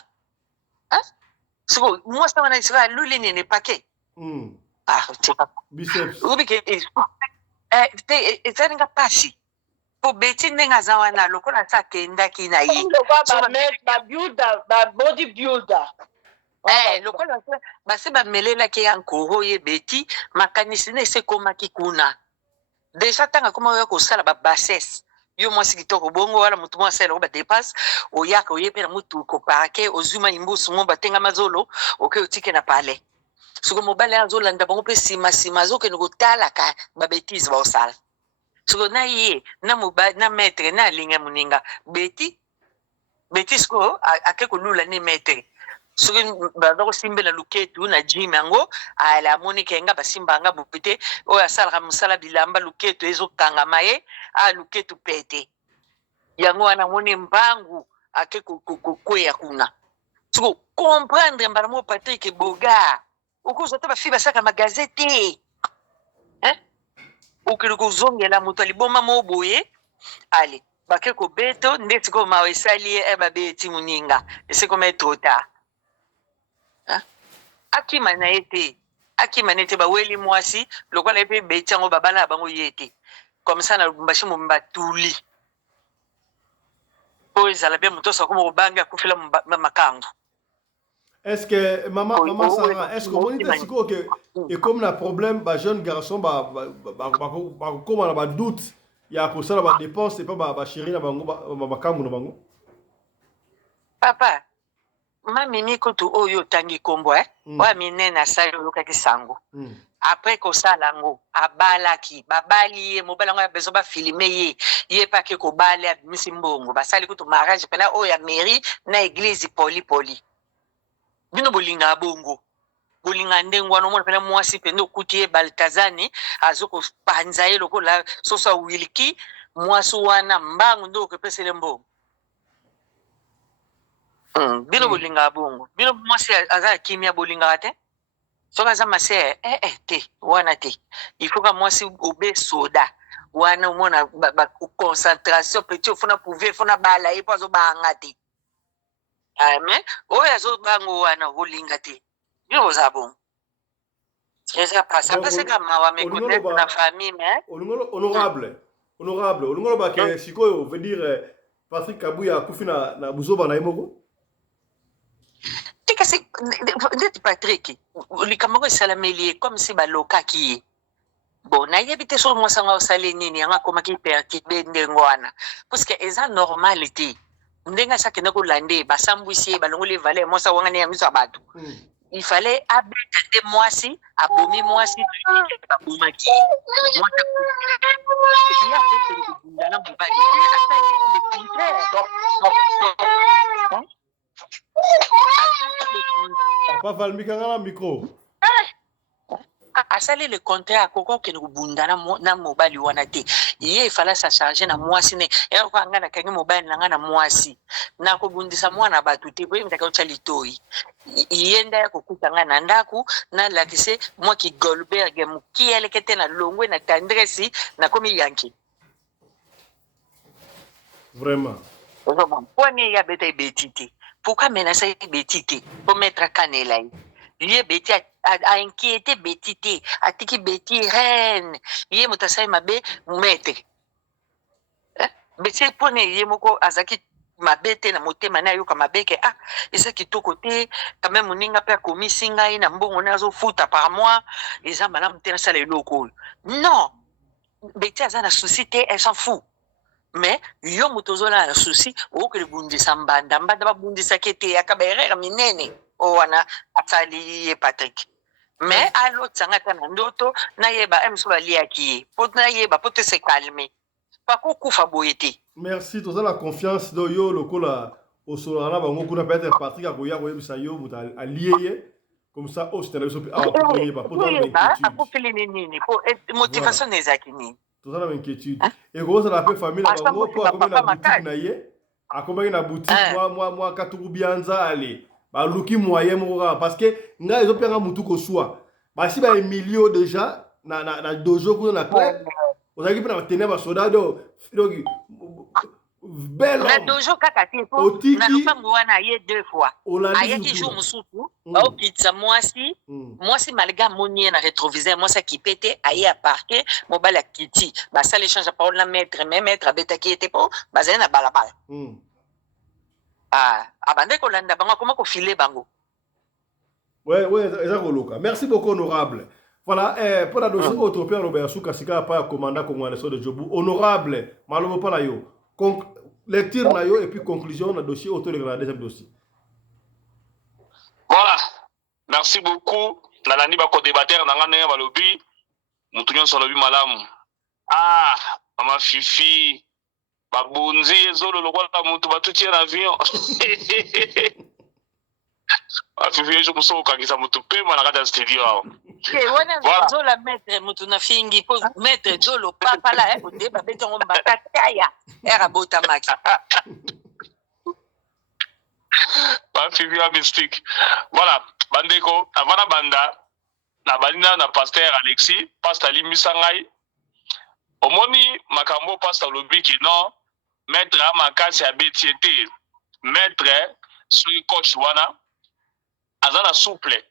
C'est bon, moi ça m'a dit lui n'est pas que c'est pas biceps ubi ke tsaringa pasi po beti nenga zawana lokola sa kenda kina yi ba builder ba body builder lokola ba se ba melela ke yankoro ye beti makanisi ne se koma kikuna déjà tanga koma yo ko sala ba bassesse yo mwasi kitoko bongo wala mutu mwasi ala ba dépasse oyaka oyepe na mutu ko parake ozuma imbusu mo batenga mazolo oke otike na pale soko mobile azolanda bango pe sima zoke no kotala ka ba bêtise ba osala soko na ye na mobile na maître na linga muninga bêtise ko ake ko lula ni maître soko ba ko simbela luketu na gym yango ala monike nga basimba nga bopete o asala musala bilamba luketu ezo kanga maye a luketu pete yango ana moni mbangu ake ko ya kuna soko comprendre mbaramo Patrick Boga ukuzo toba fiba saka magazeti ukiruko zongela mutu aliboma moboye ali bake ko beto ndeti ko mawesali ba beti muninga ese ko metro ta akima na ete ba weli mwasi lokola epe beti ngo babala bango yete comme ça na mbashi mo mbatuli o ezala bien mutu so ko banga kufila makangu. Est-ce que maman Sarah, est-ce que vous dites que et comme le problème bah jeune garçon comme on a doute il y a que ça la dépense c'est pas ba chérie na bango ba kamu na bango papa mami kotu oyo tangi kombo wa minena sali lokaki sango après ko sala ngo abalaki babali ye mobala ngo ya bezo ba filmer ye pa ke ko bala misimbongo basali kutu mariage pena oyo ya mairie na église poli bino bolinga bongo bolinga ndengo wana mona pena mwasi pendo kutie Baltazani azoko panza ye lokola sosa wilki mwasi wana mbangu ndo ke pesele mbongo bino bolinga bongo bino mwasi aza kimia bolinga te soka za mase te wana te il faut que mwasi obe soda wana mona ba concentration petit ofuna pouvoir funa bala e pazo banga te mais oya zo bango wana holinga te bino za bon c'est pas ça parce que mawa me connaître na famille mais honorable olungolo ba ke sikoyo veut dire Patrick Kabuya kufina na buzoba na imoko tika c'est Patrick likamoko salameli comme si baloka ki bon na yebite so mo sanga osale nini anga koma ki perki bende ngwana parce que eza normalité ndenga sakena ko lande basambwisi balongole vale mo sa wangane ya miso abatu il fallait abeta de mwasi abomi mwasi abomaki mwata ya fait que ndana mbali Papa Valmika ngala micro asali le contraire koko ke ngubunda na mobali wana te ye fala sa charger na mwasi ne ero ko ngana kangi mobali na ngana mwasi na ko bundisa mwana batu te bo imtaka uchali toyi yenda ya kokuta ngana ndaku na lakise moi ki Goldberg mukiele kete na longwe na tendresse na komi yanki vraiment pone ya beta betiti pourquoi menacer betiti pour mettre canela lié beti a inquiété betiti atiki beti reine yé mutasai mabe maître beti pone yé moko azaki mabete na motema na yo kama beke eza kitoko te quand même muninga pe komisi ngai na mbongo na zo futa par mois eza malamu te na sala eloko non beti aza na souci te elle s'en fout mais yo mutozola na souci oke le bundisa mbanda ba bundisa kete akaberera minene o wana atali ye Patrick mais alo tsangata na ndoto na yeba emso baliaki pot na yeba pot se calmer pas ko kufa boyete. Merci, tu as la confiance de yo lokola au solana bango kuna peut-être Patrick akoya koyebisa yo muta allié comme ça au stade so ah pour dans l'inquiétude motivation nezaki nini tout ça dans inquiétude et gros ça la fait famille na bango pour comme na boutique na ye akombaki na boutique moi katuku bianza ale ba luki moyen moko parce que nga ezo penga mutu ko soit ba si ba Emilio déjà na dojo kuna na club ozaki pe na tenir ba soda donc bel homme. Na dojo kaka te po na lupango wana ye 2 fois. Ayaki jour musuku ba okitsa mwasi malga moni na rétroviseur mwasi qui pété aye a parquer mobile kiti ba ça l'échange de parole na maître mais maître abetaki était po bazali na balabala. Abande ko landa bango comment ko filer bango. Ouais eza koloka. Merci beaucoup honorable. Voilà, pour la dossier autopia Robert Souka sika pa commandant congolais de Djobu honorable malomo pa na yo. Lecture na yo et puis conclusion na dossier auto de la deuxième dossier. Voilà. Merci beaucoup. Nalandi ba ko débattre na ngane ba lobi mutu nyonso lobi malamu. Mama Fifi babunzi ezolo lokola mutu batutie na avion. Fifi je muso kangisa mutu pema na kati ya studio hao. Voilà. Zola maître mutu na fingi po maître zolo papa la o de ba betongo mbaka taya era bota maki. Ba Fifi a mystique. Voilà, bandeko avana banda na balina na pasteur Alexis, pasteur Limisangai. Omoni makambo pasteur lobiki non maître amakasi abetiete. Maître sur coach wana azana souple.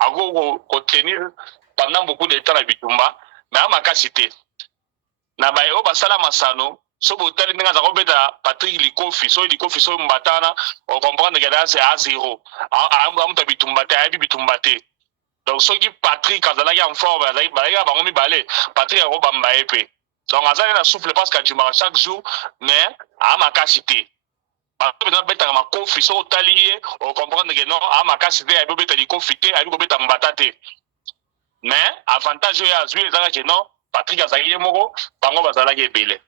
Ago tenir pendant beaucoup de temps na bitumba mais amakasi te. Na baye o basala masano so botali ndenge za kobeta Patrick Likofi so mbatana on comprendre que là c'est à 0 amuta bitumba te abi bitumba te donc so ki Patrick azalaki en forme azalaki bango mibale Patrick ako bamba epe donc azali na souffle parce que tu marches chaque jour mais amakasi te ba beta ma kofi so talié on comprendre que non amakasi te abi beta Likofi te abi beta mbata te mais avantage ya azui ezaka que non Patrick azalaki moko bango bazalaki ebele.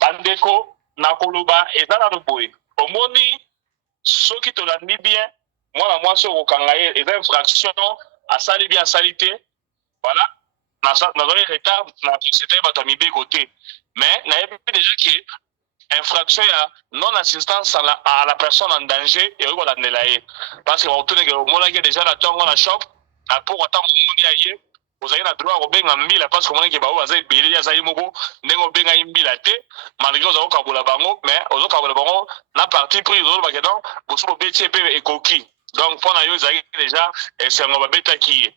Bandeko na koloba ezala no boy omoni soki tolandi bien mwana mwasi okokanga ye eza infraction asali bien asalité voilà na zone retard na société bato mibe côté mais na yebi déjà que infraction ya non assistance à la personne en danger et on va ye parce que on tourne que omona que déjà la tongo na shop na pour autant moni aye vous avez le droit de benga mbila parce que on est que ba oza belé ya zayi moko ndengo benga mbila te malgré ozo kabola bango mais ozo kabola bango na partie prise ozo ba kedon bosu bo beti pe ekoki donc pour na yo zayi déjà c'est ngo ba beta ki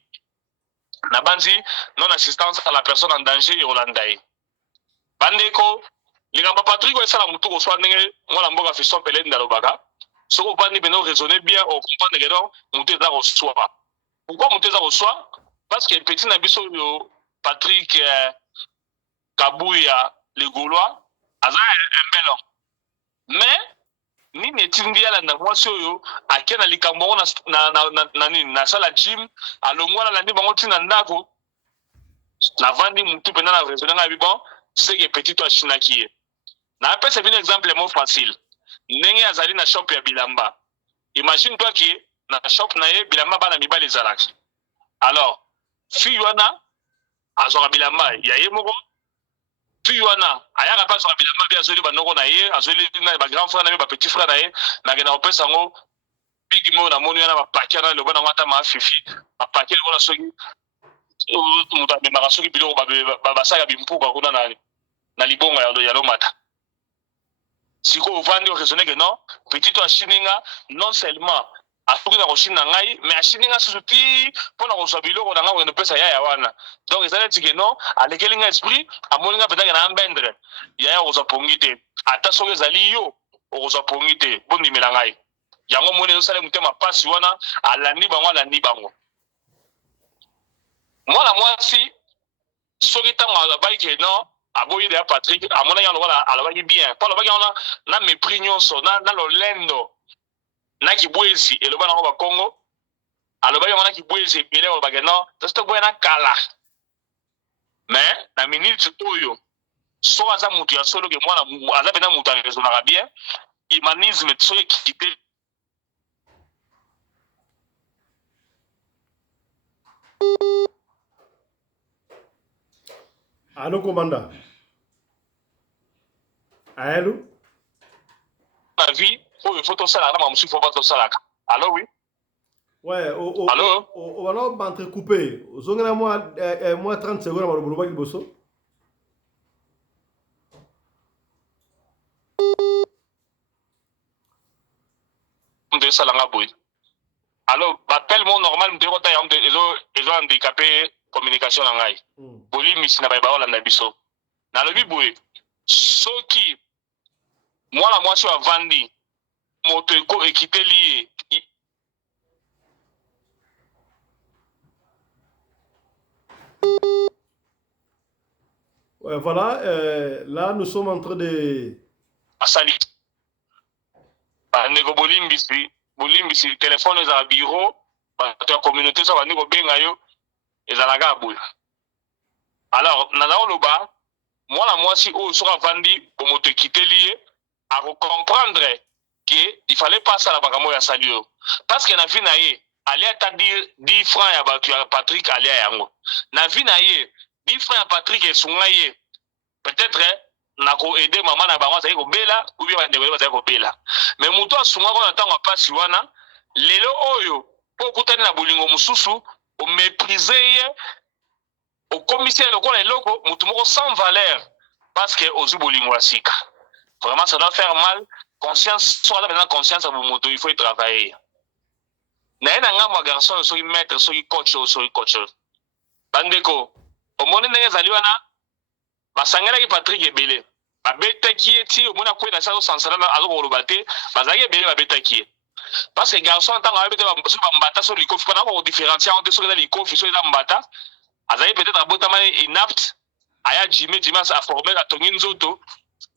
na banzi non assistance à la personne en danger et holandais bandeko ligamba Patrick ko sala mutu ko so ndenge ngona mboka Fiston Pelé ndalobaka soko bandi beno raisonner bien au comprendre que donc mutu za ko soa pourquoi mutu za ko soa parce que petit nabiso yo Patrick Kabuya le Gaulois aza un bel homme mais ni netindi ala na mwasi oyo akena likambo na sala gym alongwana la ndi bango tina ndako na vandi mutu pena na raisonner nga bon c'est que petit toi chinaki na après c'est un exemple mo facile ndenge azali na shop ya bilamba imagine toi que na shop na ye bilamba bana mibali zalaki alors fi wana azora bilamba ya ye moko fi wana ayaka pa azora bilamba bi azoli banoko na ye azoli na ba grand frère na ba petit frère na ye na kena opesa ngo big mo na moni wana ba pakia na loba na ngata ma fifi ba pakia le bona soki muta be maka soki biloko ba basaka bimpuka kuna na libongo ya lomata siko vandi o raisonner que non petit to chininga non seulement afuki na koshina ngai mais ashininga susuti pona ko biloko na ngai no pesa ya wana donc ezali tike non alekeli nga esprit amoninga peut-être na mbendre ya ko zapongite ata soki ezali yo ko zapongite bondi melangai yango moni zo sala mutema pasi wana alandi bango mwana mwasi soki tango abai ke non aboyi de Patrick amona yango wala alabaki bien pa alabaki ona na mépris nyonso na lolendo na kibwezi eloba nango ba Congo alobaki yango na kibwezi ebele olobaki non tosto boya na kala mais na minute oyo so aza mutu ya solo ke mwana aza pena mutu araisonnaka bien humanisme so équité. Allô, commandant. Allô? La vie, il faut tout ça là, il faut pas tout ça là. Allô, oui? Ouais, allô? On va m'entrecouper. Zongana moi 30 secondes avant le boulot qui bosso. De ça là, boy. Alors, tellement normal, ils ont handicapé communication en aïe. Boli misi na baïba na biso. Na lobi boy. Soki moi la moitié a vandi moto eko équité lié. Ouais, voilà, là nous sommes en train de Asali. Nego bolimbisi téléphone eza bureau bato ya communauté so bandi kobenga yo ezalaka boye. Alors naza oloba mwana mwasi oyo soki avandi bomoto ekiteli ye akocomprendre ke il fallait pas asala makambo oyo asali oyo parce que na vie na ye alia ata 10 francs ya bato ya Patrick alia yango na vie na ye 10 francs ya Patrick esunga ye peut-être nako aider maman na bango azali kobela ou bien bandeko bazali kobela mais mutu asunga ko na ntango apasi wana lelo oyo po okutani na bolingo mosusu omépriser ye okomisi ye lokola eloko mutu moko sans valeur parce que ozwi bolingo ya sika vraiment ça doit faire mal conscience so aza maintenant conscience ya bomoto il faut y travailler na ye na ngambo ya garçon oyo soki maître soki coach oyo soki coach oyo bandeko omoni ndenge ezali wana basangelaki Patrick ebele babetaki ye ti omoni akwei na sa sansana azokoloba te bazalaki ebele babetaki ye parce que garçon ntango ayebete soki bambata so likofi mpona kodifferencie yango te soki eza likofi soki eza mbata azali peut-être abotama inapte aya jime aforme atongi nzoto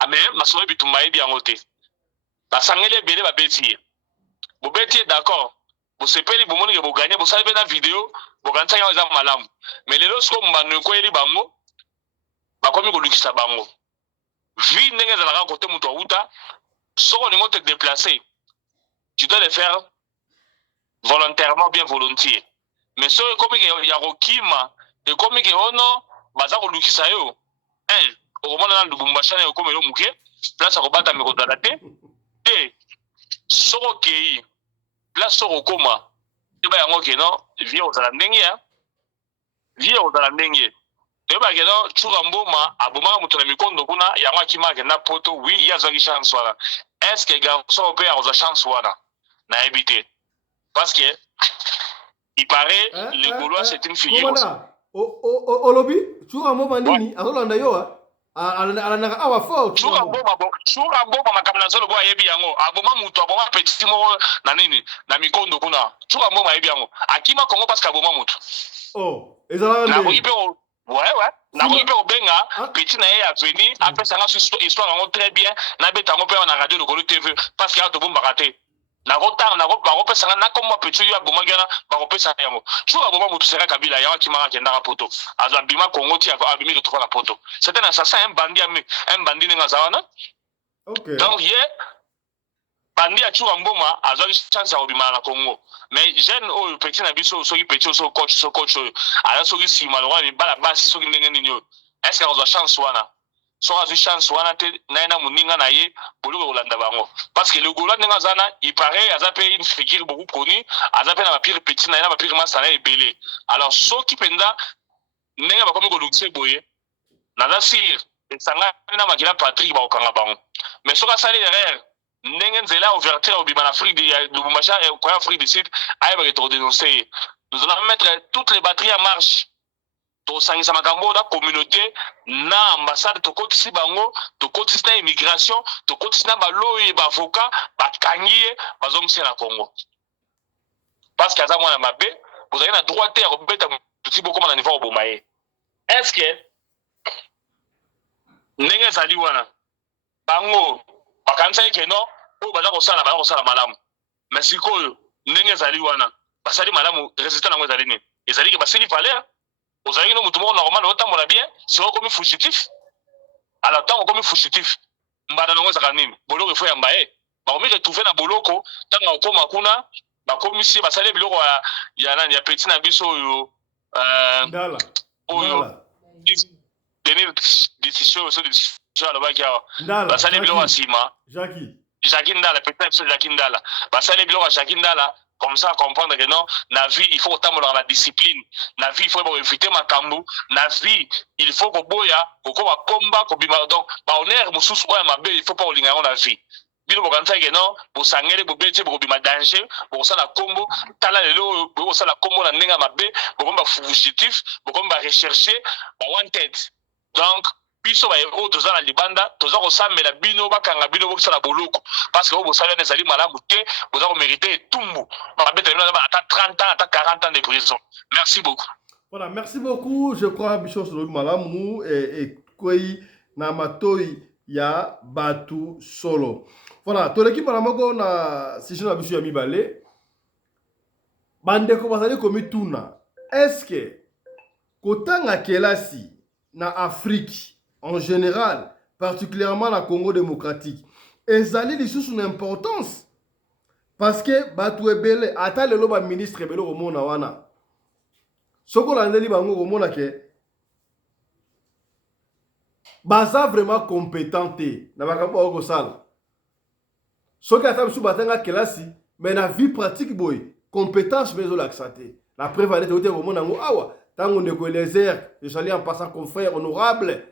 mais masolo bitumba ayebi yango te basangeli ebele babeti ye bobeti ye d'accord bosepeli bomoni ke boganye bosali mpe na video bokanisaki yango eza malamu mais lelo siko mbano ekoyeli bango bakomi kolukisa bango vi ndenge ezalaka kote moto awuta soko olingo te déplacer tu dois le faire volontairement bien volontiers mais so ekomi ke ya kokima ekomi ke ono baza kolukisa yo okomona na Lubumbashi na ekomi elo moke place akobata mikozala te te soko okei place soko okoma eba yango keno vie ozala ndenge ya vie ozala ndenge toyeba keno Tchuka Mboma abomaka moto na mikondo kuna yango akimaka akenda poto oui ye azwaki chance wana est-ce que garçon mpe akozwa chance wana nayebi te parce que il paraît le Gaulois c'est une figure olobi Tchuka Mboma ndini azolanda yo alandaka awa fort Tchuka Mboma makambo na zolo bo ayebi yango aboma moto aboma petit moko na nini na mikondo kuna Tchuka Mboma ayebi yango akima Congo parce que aboma moto ezalaka ndenge nakoki mpe kobenga petit na ye ya veni apesanga histoire yango très bien nabeta yango mpe na radio lokolo tv parce que awa tobombaka te bakopesanga nakomwa petit oyo abomaki wana bakopesa yango soki aboma motu sera kabila yango akimaka akendaka poto azwa abima kongo ti abimi kotoka na poto c'était un assassin un bandi ndenge aza wana donc ye bandi ya Tchuka Mboma azwaki chance ya kobimana na Congo mais jeune oyo petit na biso soki petit oyo so coach oyo aza soki nsima lokwa mibala basi soki ndenge nini oyo est ce que akozwa chance wana soki azwi chance wana te naye na moninga na ye bolingo kolanda bango parce que le Gaulois ndenge aza na il paraît aza mpe une figure beaucoup connue aza mpe na bapire petit na ye na bapire masa na ye ebele alors soki mpenza ndenge bakomi kolukisa boye naza sire esangani na makila Patrick bakokanga bango mais soki asali erreur ndenge nzela ouverture obima na Afrique ya Lubumbashi koya Afrique du Sud ayebaka todénoncer ye nous allons mettre toutes les batteries en marche tosangisa makambo na communauté na ambassade tokotisi bango tokotisi na immigration tokotisi na baloyi bavocat bakangi ye bazongisi na Congo parce que aza mwana mabe bozali na droit te ya kobeta tuti bokoma na niveau oboma ye est ce que ndenge ezali wana bango bakanisaki keno oyo baza kosala malamu mais sikoyo ndenge ezali wana basali malamu résultat nango ezali nini ezali ke basili valeur ozalaki no motu moko normal otambola bien sikoyo okomi fugitif alors tant comme fugitif mbana nongo zaka nini boloko il faut yamba bakomi retrouver na boloko tanga okoma kuna bakomisi basale biloko ya nani ya petit na biso oyo ndala oyo denir décision so décision alobaki awa ndala basale biloko ya nsima Jackie Ndala peut-être sur Jackie Ndala basale biloko ya Jackie Ndala comme ça comprendre que non na vie il faut autant la discipline na vie il faut éviter makambu na vie il faut que boya kokoma komba ko bima donc ba honneur mususu oya mabe il faut pas olinga na vie bino bokanisa ke non bosangele bobeti bokobima danger bokosala kombo tala lelo bokosala kombo na ndenge mabe bokomba fugitif bokomba rechercher ba wanted donc biso ba héros toza na libanda toza kosambela bino bakanga bino bokisala boloko parce que bosala nezali malamu te boza ko mériter etumbu babeta bino ata 30 ans ata 40 ans de prison. Merci beaucoup. Voilà, merci beaucoup. Je crois biso solo malamu et koi na matoi ya batu solo. Voilà, to l'équipe na moko na session na biso ya mibale. Bande ko bazali komi tuna. Est-ce que kotanga kelasi na Afrique en général, particulièrement la Congo démocratique, ezali lisusu une importance parce que batu ebele ata lelo ba ministre ebele komona wana soko landeli bango komona ke baza vraiment compétenté na makambo ko sala soki ata biso batanga kelasi mais na vie pratique boy compétence mezo l'accenter la preuve est que komona ngo awa tango ndeko Eliezer je salue en passant confrère honorable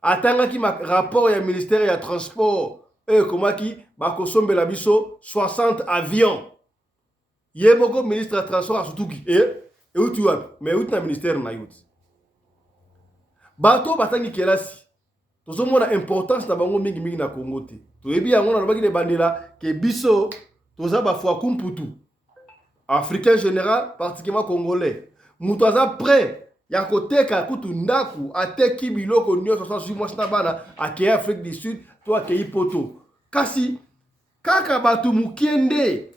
atangaki ma rapport ya ministère ya transport comment ki bakosombela biso 60 avions yeboko ministre ya transport asutuki uti wapi mais uti na ministère na yuti bato batangi kelasi tozomona importance na bango mingi mingi na Congo te toyebi yango na lobaki ne bandela ke biso toza ba fois kumputu africain général particulièrement congolais muto aza prêt ya koteka kutu ndaku ateki biloko nyonso sa suimo sina bana akei Afrique du Sud to akei poto kasi kaka batu mukiende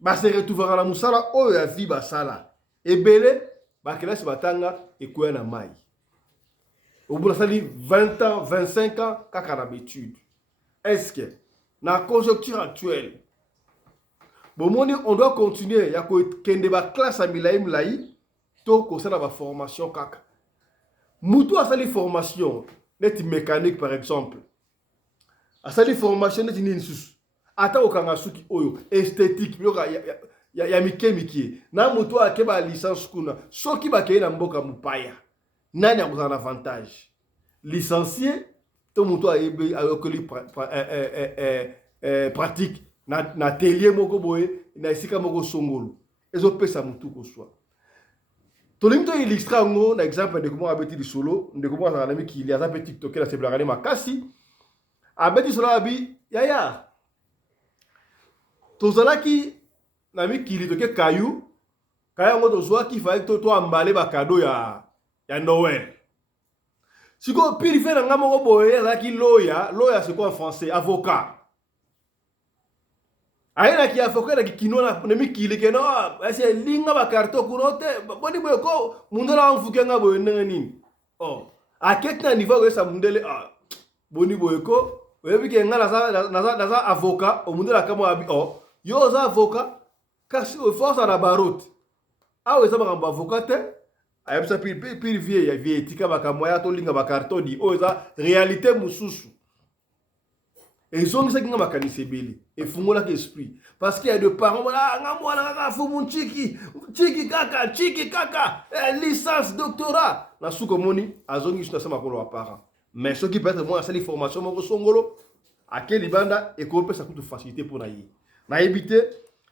base retrouvera na musala oyo ya vie basala ebele bakelasi batanga ekoya na mai obuna sali 20 ans 25 ans kaka na étude. Est-ce que na conjoncture actuelle bomoni on doit continuer ya kende ba classe milai to kosala ba formation kaka mutu asali formation net mécanique par exemple asali formation net nini susu ata okanga suki oyo esthétique yoka ya mikemiki na mutu akeba licence kuna soki bakei na mboka mupaya nani akozana avantage licencié to mutu ayebe ayokoli pratique na atelier moko boye na esika moko songolo ezopesa mutu koswa. Tolimto illustra ngo na exemple de comment abeti di solo de comment ça nami ki il y a petit TikTok la seblagane makasi abeti solo abi yaya tozalaki nami ki litoke kayu kaya ngo tozwa ki fa to ambale ba cadeau ya Noël siko pili fe na ngamo ko boye zaki lawyer c'est quoi en français avocat aina ki avocat na kinona na mikile ke no ese linga ba karto kunote boni boy ko mundala amfuke ngabo nini oh aketna niveau ko sa mundele boni boy ko webi ke ngala na avocat o mundala kama abi yo za avocat kasi o force na baroute awe za ba avocat te ayebisa pili vie ya vie tika ba kamoya to linga ba karto di o za réalité mususu. Et ils ont dit que makanisi beli et fungola que esprit parce qu'il y a des parents ngamwana kaka fumu chiki kaka licence doctorat na suko moni azongi suna sama ko parents mais ce qui peut être moi sali formation moko songolo akeli banda et ko pesa kutu facilité pour na éviter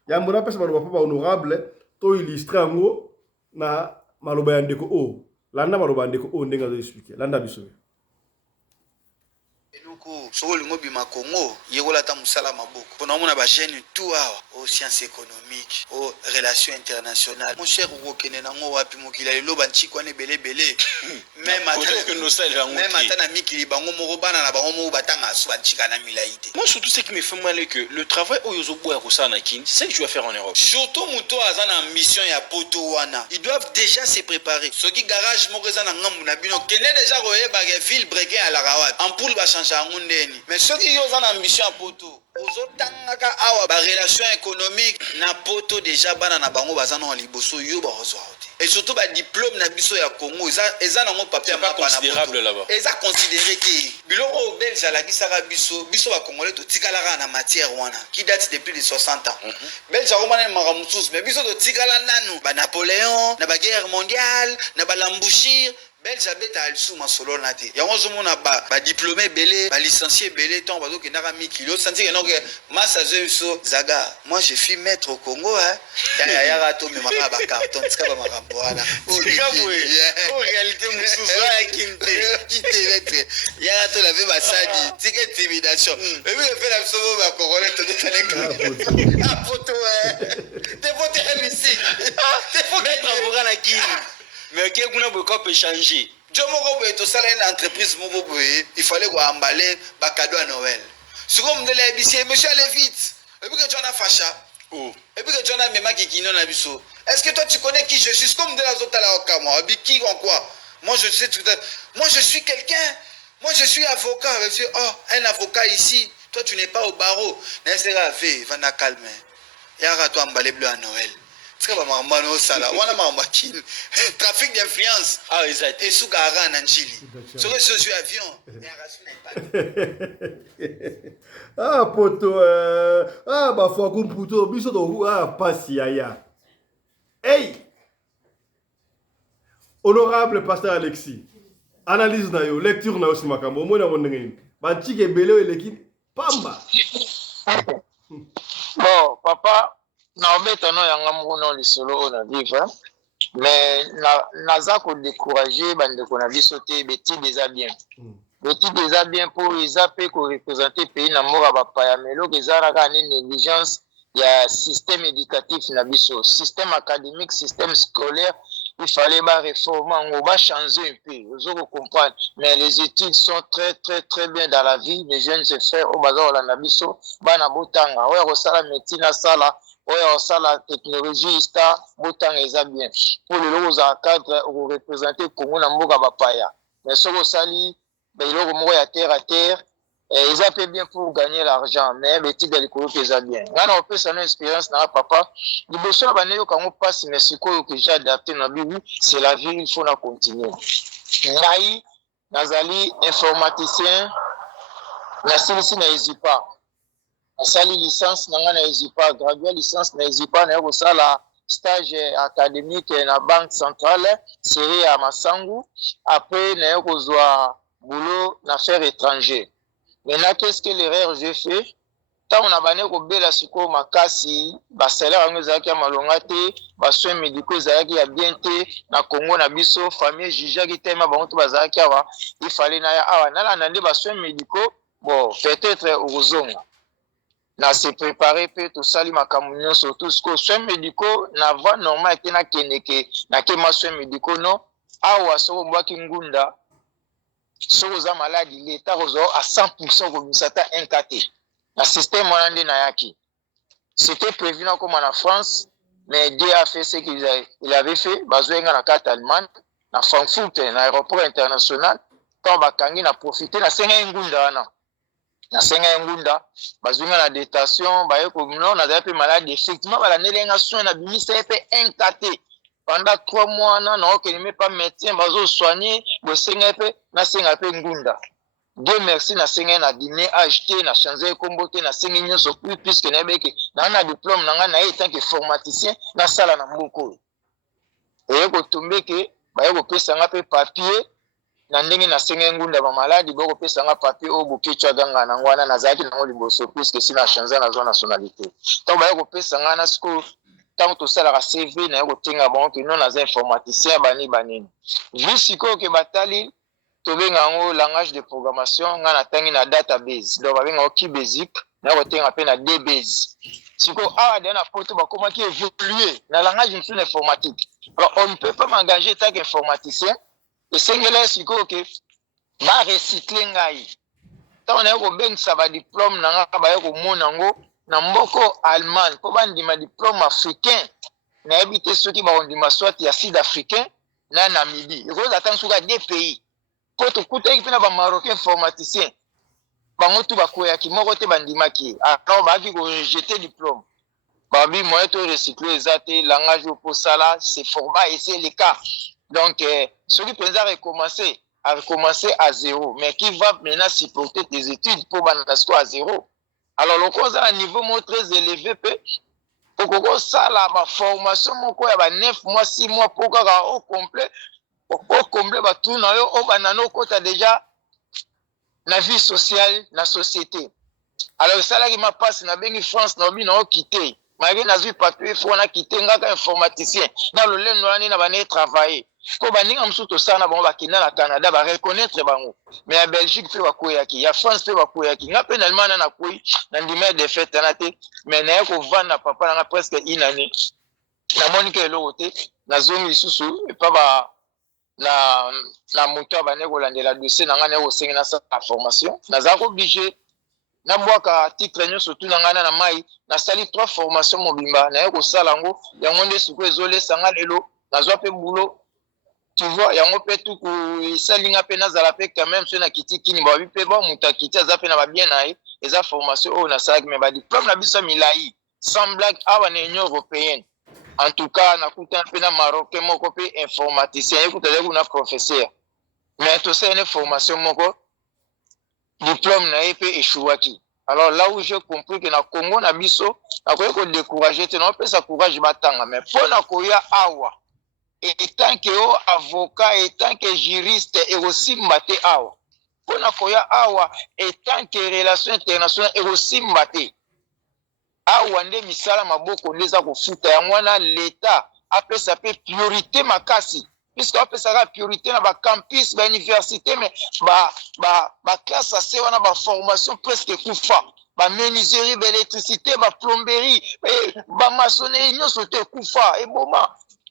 ya mbona pesa ba papa honorable to illustrer ngo na maloba ya ndeko landa maloba ndeko ndenga zo expliquer landa biso. Et nous ko soko lingo bima Congo yekola ta musala maboko pona mona ba jeune tout awa au sciences économiques au relations internationales mon cher okokene nango wapi mokila lelo banchiko ne belé même atana mikili bango moko bana na bango moko batanga so banchika na milaïté. Moi surtout ce qui me fait mal est que le travail au Yozobo à Kosana Kin, c'est que tu vas faire en Europe. Surtout muto azana mission ya poto wana. Ils doivent déjà se préparer. Ce qui garage moko ezana ngambu na bino kene déjà koyeba ke ville breaking à la rawat. Ampoule ba changer ngundeni. Mais ceux qui yozana mission ya poto ozotangaka awa ba relation économique na poto déjà bana na bango bazana en liboso yo ba ozwa. Et surtout ba diplôme na biso ya Congo eza nango papier pas considérable là-bas. Eza considéré que biloko belge ala kisaka biso ba congolais to tikala na matière wana qui date depuis les 60 ans. Belge romane maramutus mais biso to tikala nanu ba Napoléon na ba guerre mondiale na ba l'embouchure belge abeta alisu masolo na te yango zomona ba diplômé belé ba licencié belé tant bazo ke naka mikilo senti que donc massa zeso zaga moi je suis maître au Congo ya rato me maka ba carton tika ba makambo wana en réalité mususu ya kinte maître ya rato la ba sadi tika intimidation mais oui fait la sobo ba congolais to de ah photo te photo ici te photo maître avocat na kini. Mais qui peut changer? Une entreprise, il fallait emballer un cadeau à Noël. Si vous me dites, monsieur, allez vite. Et puis que tu en as facha. Et puis que tu en as même qui n'en a vu ça. Est-ce que toi tu connais qui je suis? Comme de la zone à la qui en quoi? Moi je sais tout. Moi je suis quelqu'un. Moi je suis avocat. Oh, un avocat ici. Toi tu n'es pas au barreau. N'est-ce pas? Va calmer. Il y a toi emballer bleu à Noël. Trafic d'influence. Ah, exact. Et sous Gara Nanjili. Sur ce avion. Ah, poto. Ah, bah, faut qu'on puto. Biso do. Ah, passe yaya. Hey! Honorable pasteur Alexis. Analyse na yo, lecture na yo simakambo. Moi na wondengeni. Banchike belo l'équipe. Pamba. Bon, papa. Na obeta no yanga moko lisolo na vivre mais naza ko décourager bande ko na biso te beti déjà bien beti déjà bien pour isa pe ko représenter pays na mora ba pa ya melo kezara ka ni négligence ya système éducatif na biso système académique système scolaire il fallait ba réformer on va changer un peu vous comprendre mais les études sont très bien dans la vie les jeunes se faire au bazar la na biso bana botanga ouais resala médecine sala ouais ça la technologie sta botang eza bien pour le logo za cadre ou représenter Congo na mboka bapaya mais soko sali ba iloko moko ya terre à terre ils a fait bien pour gagner l'argent mais beti de likolo pesa bien ngana opesa na expérience na papa liboso na baneyo kango passe mais sikoyo que j'ai adapté na bibi c'est la vie il faut na continuer ngai nazali informaticien na silisi na ezipa asali licence nanga na ezipa gradué licence na ezipa na kosala stage académique na banque centrale série à Masangu après na kozwa boulot na affaires étrangères. Maintenant qu'est-ce que l'erreur j'ai fait tant on a bané ko bela siko makasi ba salaire ngo zaki malonga te ba soins médicaux zaki ya bien te na Congo na biso famille jijaki tema bango to bazaki awa il fallait na awa na la ndé ba soins médicaux bon peut-être ozonga na se préparer pe to sali makamunyo surtout ce que soins médicaux na voie normal te na keneke na ke ma soins médicaux non awa so mbaki ngunda so za maladie l'état rozo à 100% ko misata NKT na système wana ndi na yaki c'était prévu na comme en France mais Dieu a fait ce qu'il avait fait bazoenga na carte allemande na Frankfurt na aéroport international quand bakangi na profiter na senga ngunda wana na senga ngunda bazunga na détention baye ko non na zape malade effectivement bala nelenga soin na bimisa pe NKT pendant 3 mois na okelime pas médecin bazo soigner bo senga pe na senga pe ngunda Dieu merci na senga na dîner acheter na changer kombote na senga nyoso puisque na beke na diplôme na na étant que formaticien na sala na mboko et ko tombeke baye ko pesa nga pe papier na ndenge na senga ngunda ba maladi boko pesa nga papier o bokechwa ganga na ngwana na zaki na liboso puisque si na changer na zone nationalité to baye ko pesa nga na siko tant to sala ka CV na ko tenga bon que non na informaticien bani banini vu siko ke batali tobenga yango langage de programmation nga natangi na database donc babenga yango key-basic na kotenga mpe na dbase sikoyo awa deya na poto bakomaki évoluer na langage mosusu na informatique alors on ne peut pas m'engager tant qu'informaticien esengela sikoyo ke barecycle ngai ntango naye kobengisa badiplôme na nga baye komona yango na mboko allemagne mpo bandima diplôme africain nayebi te soki bakondima swati ya sud africain na Namibie ekozala ntango soki ya deux pays mpo tokutaki mpe na bamarocain informaticien bango tu bakweyaki moko te bandimaki alors baaki korejete diplôme babi moyen to recycle eza te langage oposala c'est format et c'est le cas donc soki mpenza recommencer à zéro mais qui va maintenant supporter tes études pour banda siko à zéro alors loko oza na niveau moko très élevé mpe okokosala baformation moko ya ba 9 mois 6 mois mpo kaka au complet batuna na yo obanda okota déjà na vie sociale na société alors esalaki mapasi nabengi France naobi na okite malgré nazwi papier fo wana kite ngaka informaticien na lolendo wana na bane travailler mpo baninga mosusu tosala na bango bakenda na Canada bareconnaître bango mais ya Belgique mpe bakweyaki ya France mpe bakweyaki nga mpe na Allemagne nakwei na ndima de fête wana te mais naye kovanda papa nanga presque une année namoni ke eloko te nazongi lisusu epa na moto ya bane kolandela dossier na nga naye kosengi nasala formation nazalaka oblige nabwaka titre nyonso tu na ngai na mai nasali 3 formation mobimba naye kosala yango yango nde sikoyo ezolesa nga lelo nazwa mpe boulot tu vois yango mpe tuku esalinga mpe nazala mpe quand même so na kiti kini babi mpe moto akiti aza mpe na babien na ye eza formation oyo nasalaki me badiplôme na biso milai sans blague awa na union européenne en tout cas nakutana mpe na marocain moko mpe informaticien ekutala kuna professeur mais tosalene formation moko diplôme na ye mpe échouaki alors là où j'ai compris que na Congo na biso nakoki kodécourager te naopesa courage batanga mais mpo na koya awa etant que avocat etant que juriste ekosimba te awa mpo na koya awa etant que relation internationale ekosimba te awa nde misala maboko nde eza kofuta yango wana l'État apesa mpe priorité makasi puisque apesaka priorité na bacampus bauniversité mais baklasse ase wana baformation presque ekufa bamenuiserie baélectricité baplomberie bamaçonnerie nyonso te ekufa eboma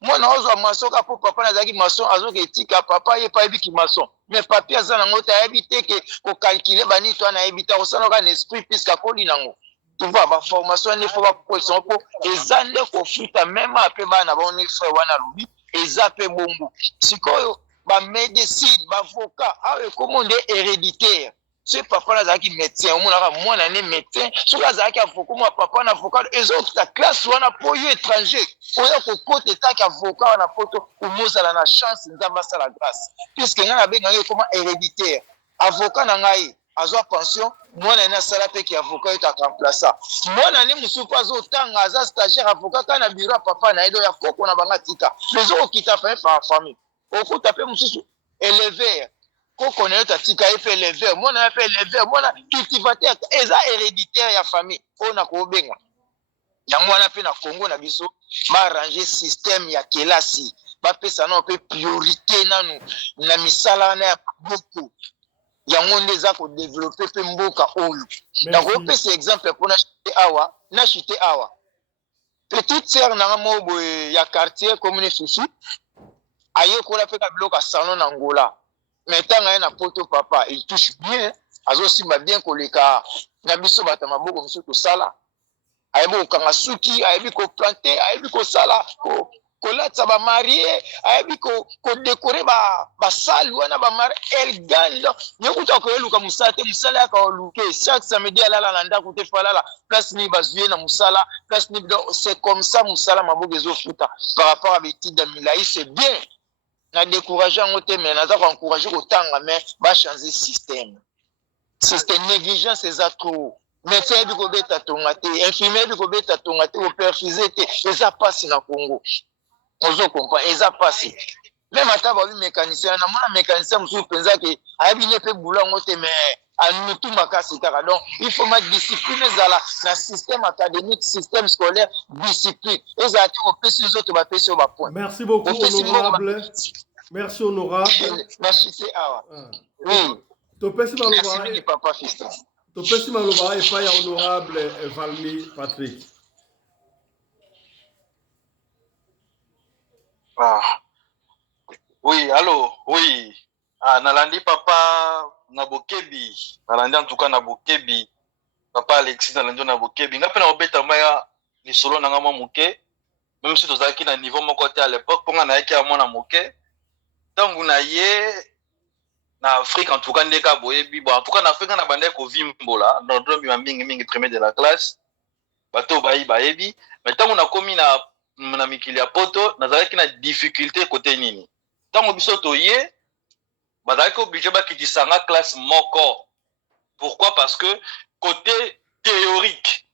mwana ozwa maçon ka mpo papa nazalaki maçon azoka etika papa ye pa ayebiki maçon mais papier aza nango te ayebi te ke kokalkule banini to ana ayebi te akosala kaka na esprit puisque akoli nango tuva baformation wana efo bakokisango mpo eza nde kofuta meme ape bana baoni frère wana alobi eza mpe bongo sikoyo bamédecine bavocat awa ekomo nde héréditaire soki papa nazalaki médecin omonaka mwana ne médecin soki azalaki avocat mwa papa na avocat ezokuta classe wana mpo yo étranger oya kokota etaki avocat wana poto omozala na chance nzambe asala grâce puisque ngai nabengaki ekoma héréditaire avocat na ngai azwa pension mwana ne asala mpe ki avocat oyo takamplaça mwana ne mosusu mpo azotanga aza stagiaire avocat kaka na bureau ya papa na ye do ya koko na banga tika ezokokita famille okuta mpe mosusu éleveur koko na yo tatika ye mpe éleveur mwana ye mpe éleveur mwana cultivateur eza héréditaire ya famille oyo na kobenga yango wana mpe na Congo na biso baarrange système ya kelasi bapesa nano mpe priorité nanu na misala wana ya maboko yango nde eza kodevelope mpe mboka oyo nakopesa exemple mpo nachite awa petite sœur nanga moko boye ya quartier commune fifi ayekola mpe ka biloko salon na ngola mais ntango aye na poto papa il touche bien azosimba bien koleka na biso bato ya maboko mosusu tosala ayebi kokanga suki ayebi koplante ayebi kosala kolatisa bamarie ayebi kodekore basali wana bamarie elganda yokuta koyeluka mosala te mosala yaka oluke chaque samedi alala na ndako te fo alala place nini bazwi na mosala place nini c'est comme ça mosala maboko ezofuta par rapport à betide ya milai c'est bien na décourage yango te mais naza koencourage kotanga mais bachange système négligence eza trop médecin yebi kobeta tonga te infirmier yebi kobeta tonga te koperfuse te eza pasi na Congo ozo comprendre eza pasi même ata babi mécanicien namona mécanicien mosusu mpenza ke ayebi ne mpe bula yango te mais amutu makasi kaka donc il faut ma discipline ezala na système académique système scolaire discipline ezala te kopesi nzoto bapesi oyo bapoint merci beaucoup honorable Merci honorable. Merci awa. Oui. Topesi Merci mingi papa Fiston. Topesi maloba et pas honorable Valmy Patrick. Ah. Oui, allô, oui. Ah, nalandi papa Nabokebi. Nalandi en tout cas Nabokebi. Papa Alexis nalandi Nabokebi. Nga pe na obeta maya ni solo na ngama muke. Même si tozaki na niveau moko te à l'époque, ponga na yaki amona muke. Tangu na ye na Afrique en tout cas ndeka boyebi. Bon, en tout cas na Afrique na bande ko vimbola. Dans le mingi premier de la classe. Bato bayi bayebi. Mais tangu na komi na mikili ya poto, nazalaki na difficulté côté nini. Tango biso toye bazalaki obligé bakitisanga classe moko. Pourquoi? Parce que côté théorique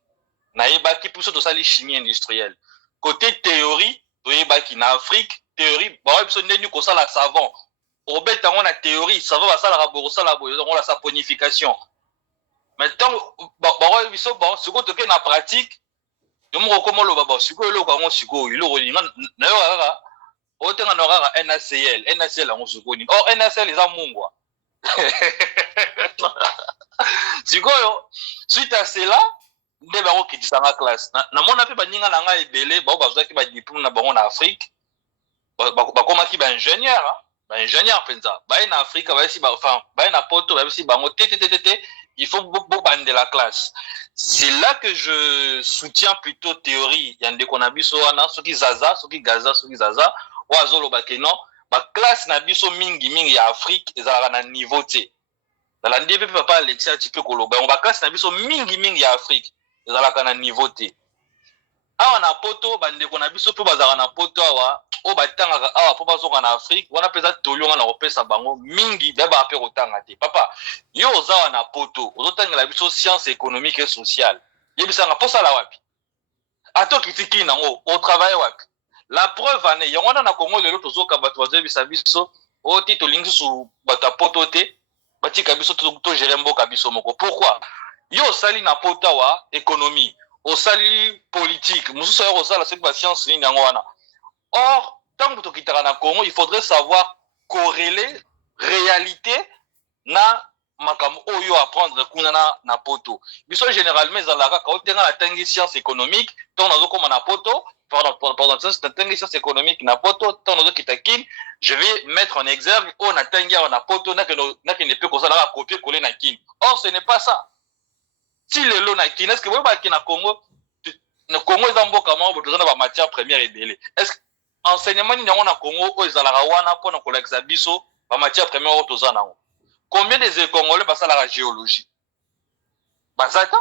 nayebaki biso tosali chimie industrielle. Côté théorie toyebaki na Afrique théorie bawa biso ndeni kosala savon. Obetango na théorie savon basala borosala boyo on la saponification. Maintenant bawa biso bon siko toke na pratique yomo komo lo baba siko lo kango siko ilo linga na yo kaka otenga na kaka NaCl en sukoni. Or NaCl eza mungwa. Sikoyo suite à cela nde bango kitisanga classe na mona pe baninga na nga ebele bao bazaki ba diplôme na bango na Afrique bakomaki ba ingénieur penza baye na Afrique baye ba enfin baye na poto baye bango tététété il faut bande la classe. C'est là que je soutiens plutôt théorie yande kona biso wana soki zaza o azolo bakeno ba classe na biso mingi ya Afrique ezala na niveau te. Dans la ndebe papa Alexis a type koloba on ba classe na biso mingi ya Afrique ezala na niveau te. Awa na poto bande kona biso pe bazala na poto awa o batanga awa po bazoka na Afrique wana peza tolionga na opesa bango mingi daba ape kotanga te. Papa yo ozawa na poto ozotangela biso science économique et sociale. Yebisanga posa la wapi? Ato kitiki nango au travail wapi? La preuve ane yongona na Congo lelo tozoka bato bazebisa biso o tito lingi su bata poto te batika biso to gérer mboka biso moko. Pourquoi? Yo sali na poto wa économie, au sali politique, mususu yo sala c'est ba science ni nango wana. Or, tant que tu quittes na Congo, il faudrait savoir corréler réalité na makam oyo apprendre kunana na poto. Biso généralement ezalaka ka otenga na tangi science économique, tant nazo koma na poto, pardon, c'est tangi science économique na poto, tant nazo kitakin, je vais mettre en exergue on a tangi na poto na que ne peut kozala copier coller na kin. Or ce n'est pas ça. Si le lo na kin, est-ce que vous ba na Congo, na Congo ezamboka mo besoin de matière première et belé. Est-ce enseignement ni na Congo o ezalaka wana pona kolekisa biso ba matière première o tozana ngo. Combien des Congolais passent à la géologie? Bazata?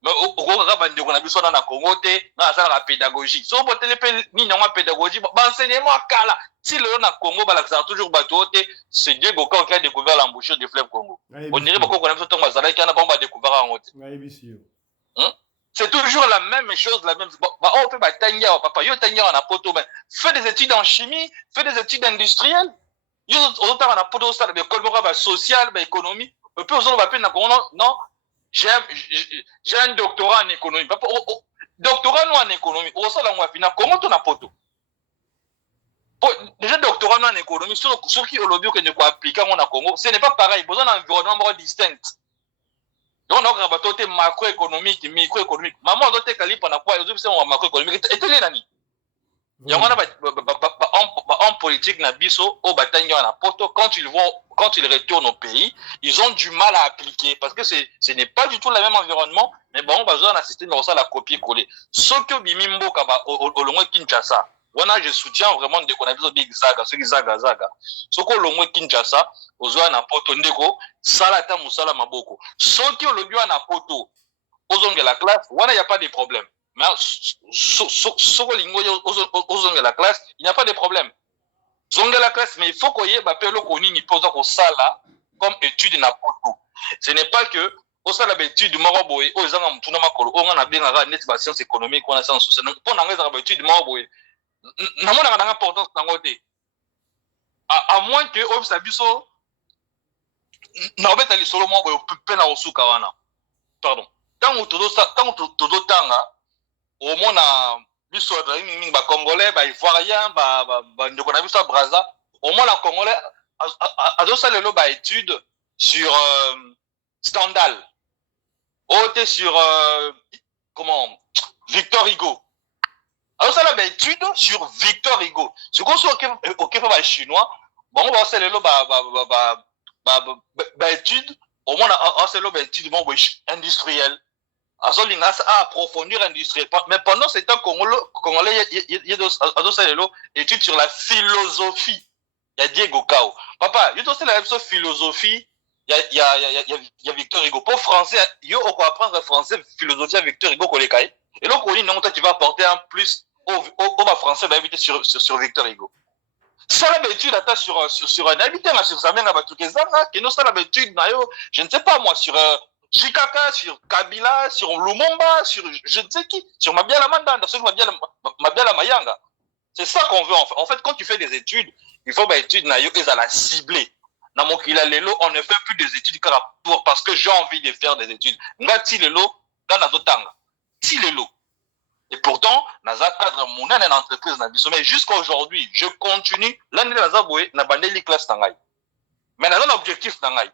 Mais au Congo, bande ko na biso na Congo te na la pédagogie. So botele pe ni na pédagogie, ba enseignement kala. Si le na Congo balakisa toujours bato te, c'est Dieu Goka qui a découvert l'embouchure du fleuve Congo. On dirait beaucoup qu'on a besoin de bazala qui a pas découvert en haute. C'est toujours la même chose, la même. Bah, on peut tanya, papa, yo tanya na poto, mais fais des études en chimie, fais des études industrielles. Yo on na poto ça, mais comme social, économie. On peut aussi va non, j'ai un doctorat en économie. Papa, doctorat en économie. On ça la moi fina comment on a poto. Déjà doctorat en économie, sur qui au lobby que ne peut appliquer en Congo, ce n'est pas pareil, besoin d'un environnement distinct. Donc, on a un macroéconomique, microéconomique. Maman, on a un pendant quoi? Ils ont un macroéconomique. Et tu l'es nani? Il y a un politique na biso au bataille na poto quand ils retournent au pays, ils ont du mal à appliquer parce que ce n'est pas du tout le même environnement. Mais bon, on va besoin d'un système de la copier-coller. Ce que bimimbo kaba au long Kinshasa. Wana je soutiens vraiment de qu'on a besoin big saga, ce qui zaga. Ce que le moins Kinshasa, ozoa na poto ndeko, salata musala maboko. Ce qui le lieu na poto, ozonge la classe, wana y a pas de problème. Mais ce que lingo ozonge la classe, il n'y a pas de problème. Zonge la classe, mais il faut qu'on y ait le koni ni posa ko sala comme étude na poto. Ce n'est pas que au sala étude maroboy, o ezanga mutuna makolo, o ngana benga ga net ba science économique, on a science sociale. Pour na ngeza ba étude maroboy. Namona ngana importance nango te. À moins que obsa biso na obeta li solo mo boy pe na osuka wana. Pardon. Tango todo tanga au mona biso ba congolais ba ivoirien ba ndeko na biso braza au moins la Congolais a le ba étude sur Stendhal. Ote sur comment Victor Hugo. Alors ça la étude sur Victor Hugo. Ce qu'on soit OK pour les chinois, bon on va faire le ba étude au moins on c'est le ba étude bon industriel. Azolinga a approfondir industriel. Mais pendant ce temps congolais il y a d'autres études sur la philosophie. Il y a Diego Cao. Papa, il y a aussi la philosophie. Il y a Victor Hugo. Pour français, il y a apprendre français, philosophie à Victor Hugo qu'on les caille. Et donc, tu vas apporter un plus au français, bah, sur Victor Hugo. Ça, l'habitude, sur un habitant, sur sa mère, qui nous, ça, l'habitude, je ne sais pas moi, sur Jikaka, sur Kabila, sur Lumumba, sur je ne sais qui, sur Mabiala Mandanda, sur Mabiala Mayanga. C'est ça qu'on veut, en fait. En fait, quand tu fais des études, il faut des études, ils à la cibler. On ne fait plus des études parce que j'ai envie de faire des études. Et pourtant, dans un cadre monnaie une entreprise, mais jusqu'à aujourd'hui, je continue. L'année de la bandeli classe Tangaï. Mais dans un objectif Tangaï.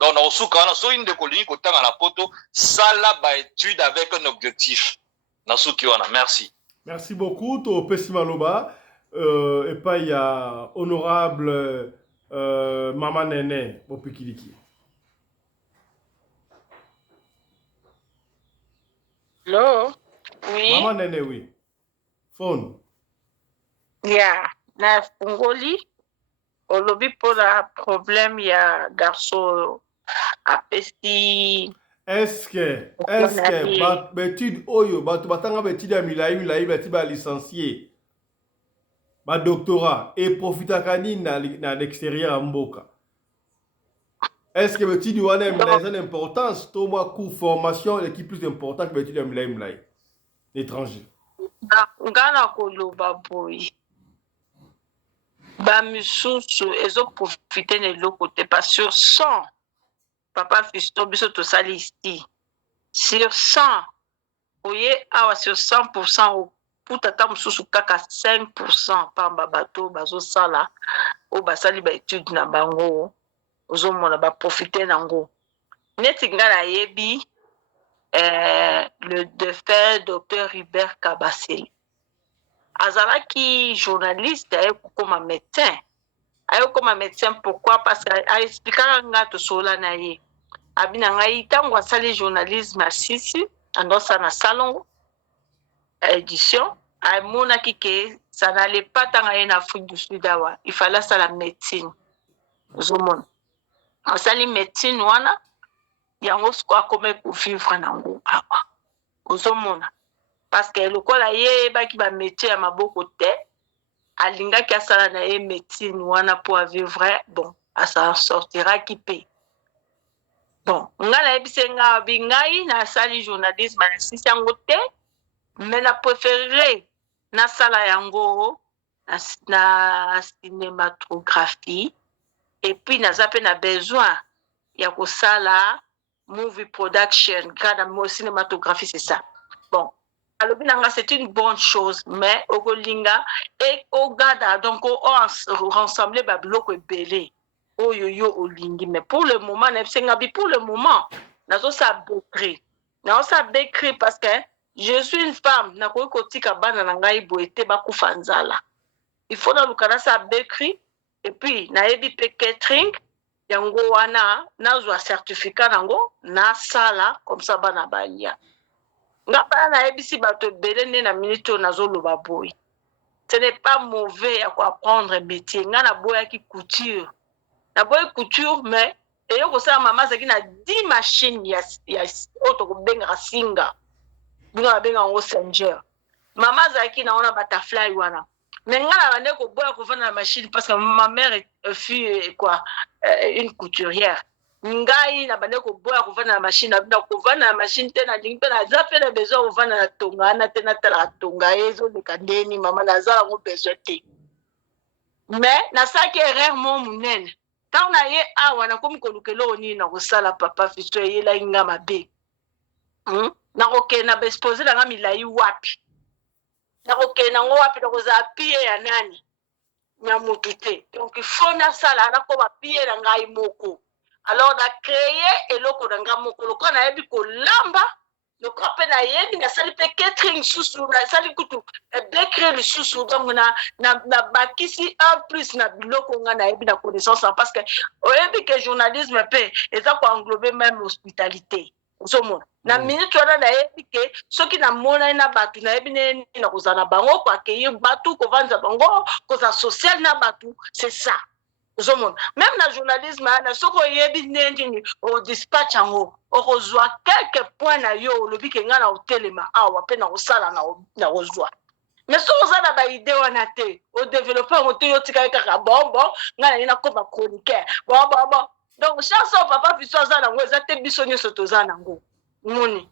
Donc, on a une de colonies qui est la poto, ça là, étude avec un objectif. Merci. Merci beaucoup, to Pessimaloba. Et pas il y a honorable Maman Nene Bopikiliki. Hello? Oui? Maman Nene, oui. Phone. Yeah. Na fungoli. Olobi pour la problème, il y a garçon à pesti. Est-ce que l'étude oyo, batanga l'étude à milai, ba licencié, ba doctorat et profita kani na l'extérieur à Mboka. Est-ce que l'étude wana a une importance, to moi cours formation et qui plus important que l'étude à milai l'étranger. Ngana koloba boy. Ba misusu ezo profiter de l'autre côté pas sur 100. Papa Fiston biso to sali ici. Sur 100. Oye awa sur 100% pour tata mususu kaka 5% par babato bazo sala o basali ba étude na bango ozo mona ba profiter nango. Neti ngala yebi le défunt docteur Hubert Kabasele. Azalaki journaliste comme médecin. Comme médecin pourquoi? Parce qu'il expliqué nga to sola na ye. Abina ngai tango asali journalisme asisi andosa na salon édition a monaki que ça n'allait pas tant en Afrique du Sud awa. Il fallait ça la médecine. Zomon. Asali médecine wana yango sko comme pour vivre nango awa. Ozomona. Parce que le kola ye ba ki ba métier ya maboko te alinga ki asala na ye médecine wana pour vivre bon ça sortira qui paye. Bon, ngala ebise nga bingai na sali journalisme na sisi yango te mais na préféré na sala yango na cinématographie et puis na zape na besoin ya ko sala movie production kada mo cinématographie c'est ça. Bon, alors c'est une bonne chose mais au Golinga et au Gada donc on rassembler ba bloc belé. Oh yo olingi mais pour le moment pour le moment nazo sa bécri parce que je suis une femme na ko kotika bana na ngai boete ba kufanzala il faut na lukana sa bécri et puis na yebi pe catering yango wana nazo certificat nango na sala comme ça bana balia ngapa na yebi si bato belene na minute nazo loba boy ce n'est pas mauvais à apprendre métier ngana boya ki couture na boy couture mais et yo ko sa mama zaki na 10 machines ya auto ko benga singa binga benga ngo Sanger mama zaki na ona butterfly wana mais ngala bande ko boya ko vendre la machine parce que ma mère fut quoi une couturière ngai na bande ko boya ko vendre la machine na ko vendre la machine te na ding pe na zape na besoin ko vendre na tonga na te na tala tonga ezo de kandeni mama na za ngo besoin te mais na sa ke rarement munene. Quand on a eu awa comme kolukelo ni na kosala papa fisto yela inga mabe na oke na exposer na milai wapi na oke na ngo wapi na koza pie ya nani na motu te. Donc il faut na sala na ko ba pied na ngai moko. Alors na créer eloko na ngai moko loko na yebi ko lamba loko pe na yebi na sali pe catering susu na sali kutu décrire le susu donc na bakisi un plus na biloko nga na yebi na connaissance parce que oyebi que journalisme pe eza ko englober même hospitalité. Osomona na minute wana na yebi ke soki na mona na batu na yebi ne na kozana bango ko accueillir batu ko vanza bango ko za social na batu c'est ça. Osomona même na journalisme na soko yebi ne au dispatch ango o kozwa quelques points na yo lobi ke nga na hotelema awa pe na osala na ozwa. Mais si on a ba idée wana te au développeur on te yo tika ka bon nga na ko ba chroniqueur bon donc chance au papa Fiston za nango ezate biso nyoso toza nango moni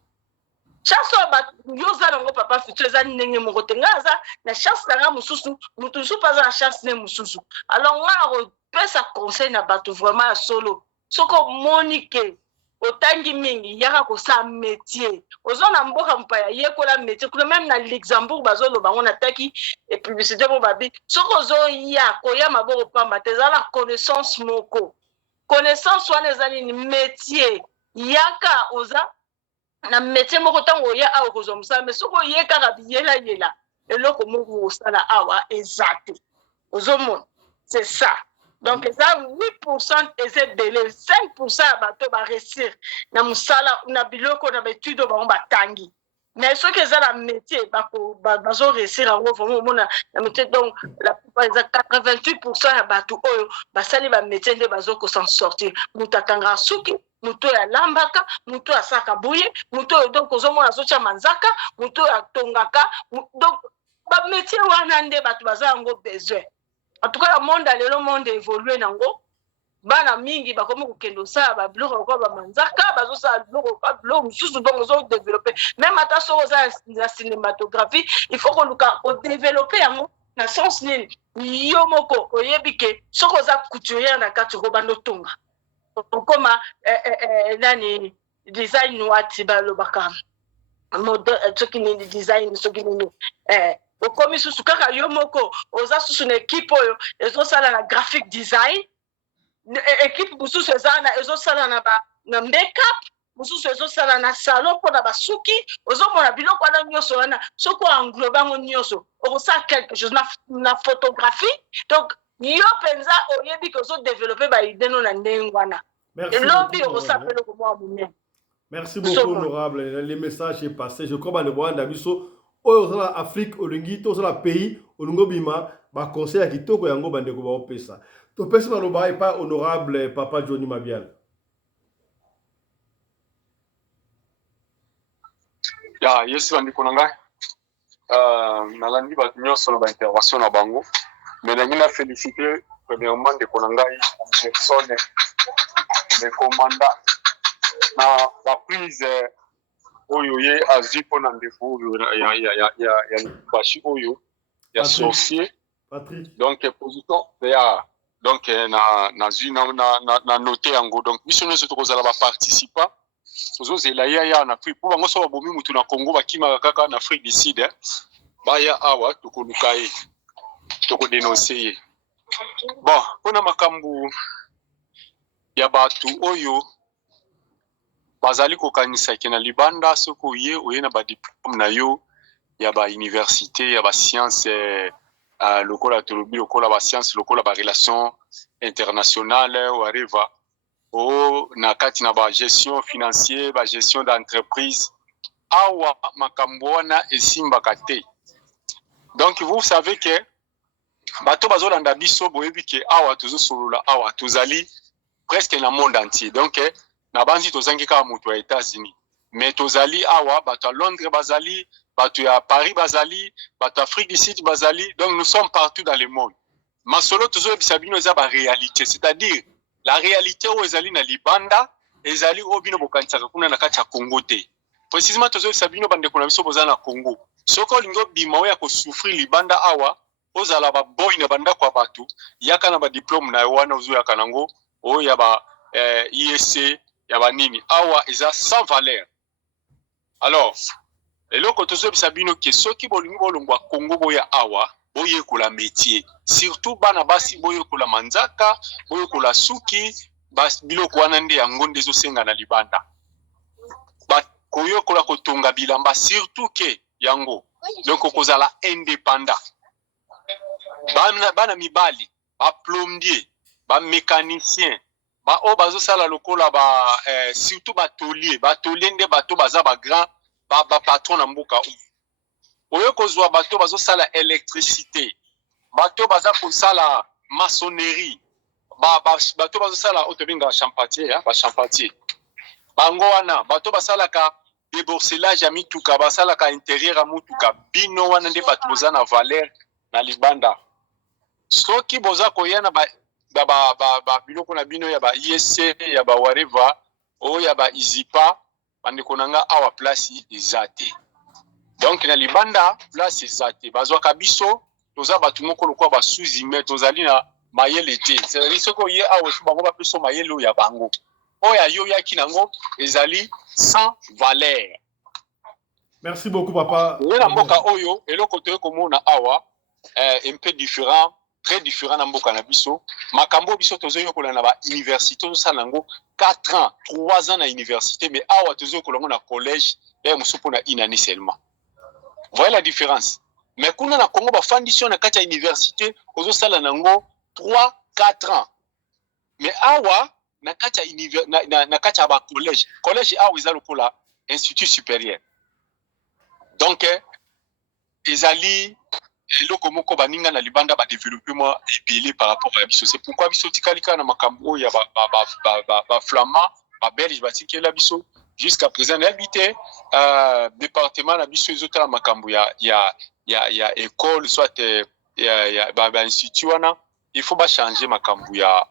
chance ba yo za nango papa Fiston za ndenge moko te nga za na chance na mususu mutu su pas na chance ne mususu alors nga pesa conseil na bato vraiment solo soko monike otangi mingi yaka ko sa métier ozona mboka mpaya yekola métier kuna même na Luxembourg bazolo bango na taki et publicité bo babi soko zo ya ko ya maboko pamba te za la connaissance moko connaissance wana ezali ni métier yaka oza na métier moko tango ya awo kozo musala mais soko yeka ka yela eloko moko osala awa exact ozomona c'est ça donc ça 8% c'est belé 5% bato ba réussir na musala na biloko na betudo ba batangi mais ceux qui ont la métier bazo réussir en vraiment mona na métier donc la plupart 88% ya bato oyo basali ba métier nde bazo ko s'en sortir mutatanga suki muto ya lambaka muto ya saka buye muto donc ozomona socha manzaka muto ya tongaka donc ba métier wana nde bato bazango besoin. En tout cas, le monde évolue nango. Bana mingi ba komo kendo sa ba bloko ko ba manzaka ba zo sa bloko ba bloko susu donc zo développer même ata so za la cinématographie il faut qu'on ko développer yango na sens nini yo moko oyebike soko za couturier na kati ko bando tonga koma nani design wati ba lobaka mode toki ni design soki ni okomi susu kaka yo moko oza susu na équipe oyo ezosala na graphic design équipe mususu ezana ezosala na make-up mususu ezosala na salon mpona basuki ozomona biloko wana nyonso wana soko englobe yango nyonso okosala quelque chose na photographie donc yo mpenza oyebi ke ozodéveloppe baide no na ndenge wana elobi okosala mpe eloko mwa monene. Merci beaucoup honorable, le message est passé. Je crois que Rwanda biso oyo za Afrique olingi to za pays olungo bima ba conseil ya kitoko yango bandeko ba opesa. To pesa maloba pas honorable papa Johnny Mabiala. Ya yes bandeko nanga nalandi ba nyonso na ba intervention na bango. Mais na ngina féliciter premièrement de konangai personne de commandant na ba prise oyo ye azi pona ndefo ya bashi oyo ya sorcier Patrick donc position ya donc na noter yango donc biso nyonso tokozala ba participant tozozela ya na Afrique po bango so babomi mutu na Congo bakima kaka na Afrique du Sud baya awa tokoluka ye tokodénoncer ye bon pona makambu ya batu oyo bazali kokanisa ke na libanda soko oye na ba diplôme na yo ya ba université ya ba science lokola tolobi lokola ba science lokola ba relation internationale whatever o na kati na ba gestion financier ba gestion d'entreprise awa makambo wana esimbaka te. Donc vous savez que bato bazolanda biso boyebi ke awa tozosolola awa tozali presque na monde entier. Donc na banzi tozangi ka mutu ya États-Unis mais tozali awa bato à Londres bazali bato ya Paris bazali bato Afrique du Sud bazali donc nous sommes partout dans le monde. Masolo tozo bisabino eza ba réalité, c'est-à-dire la réalité où ezali na libanda ezali obino bokanisa kuna na kati ya Congo te. Précisément tozo bisabino bande kuna biso bozana na Congo. Soko lingo bima ya ko souffrir libanda awa ozala ba boy na banda kwa batu yaka na ba diplôme na wana ozo yaka nango o ya ba ISC ya banini awa eza sans valeur. Alors eloko tozo bisabino ke soki bolingi bolongwa Congo boya awa boyekola métier surtout bana basi boyekola manzaka boyekola suki bas biloko wana nde yango nde ezosenga na libanda koyekola kotonga bilamba surtout ke yango donc kozala indépendant bana mibali baplombier bamécanicien o bazosala lokola surtout batolier nde bato baza bagrand bapatron na mboka oyo kozwa bato bazosala électricité bato baza kosala maçonnerie bato bazosala oyo tobengaka champatier bango wana bato basalaka déborcelage ya mituka basalaka intérieur ya mutuka bino wana nde bato boza na valeur na libanda soki boza koya na biloko na bino ya ba ISC ya ba whatever oyo ya ba izipa bandeko na nga awa place eza te donc na libanda place eza te bazwaka biso toza bato moko lokola basuzi tozali na mayele te c'est-à-dire soki oye awa bango bapeso mayele oyo ya bango oyo ayoyaki nango ezali sans valeur. Merci beaucoup papa. Na mboka oyo eloko toye komona awa un peu différent, très différent na mboka na biso makambo biso tozoyokola na ba université tozosala nango 4 ans 3 ans na université mais awa tozoyokola ngo na collège et musupo na une année seulement. Voyez la différence. Mais kuna na Congo bafandisio na kati ya université ozosala nango 3-4 ans. Mais awa na kati ya na kati ya ba collège awa eza lokola institut supérieur. Donc ezali eloko moko baninga na libanda ba développement épilé par rapport à biso. C'est pourquoi biso tikalika na makambo ya ba flamand ba belge batikela biso jusqu'à présent habité département na biso ezotala makambo ya école soit ya ba institut wana il faut ba changer makambo ya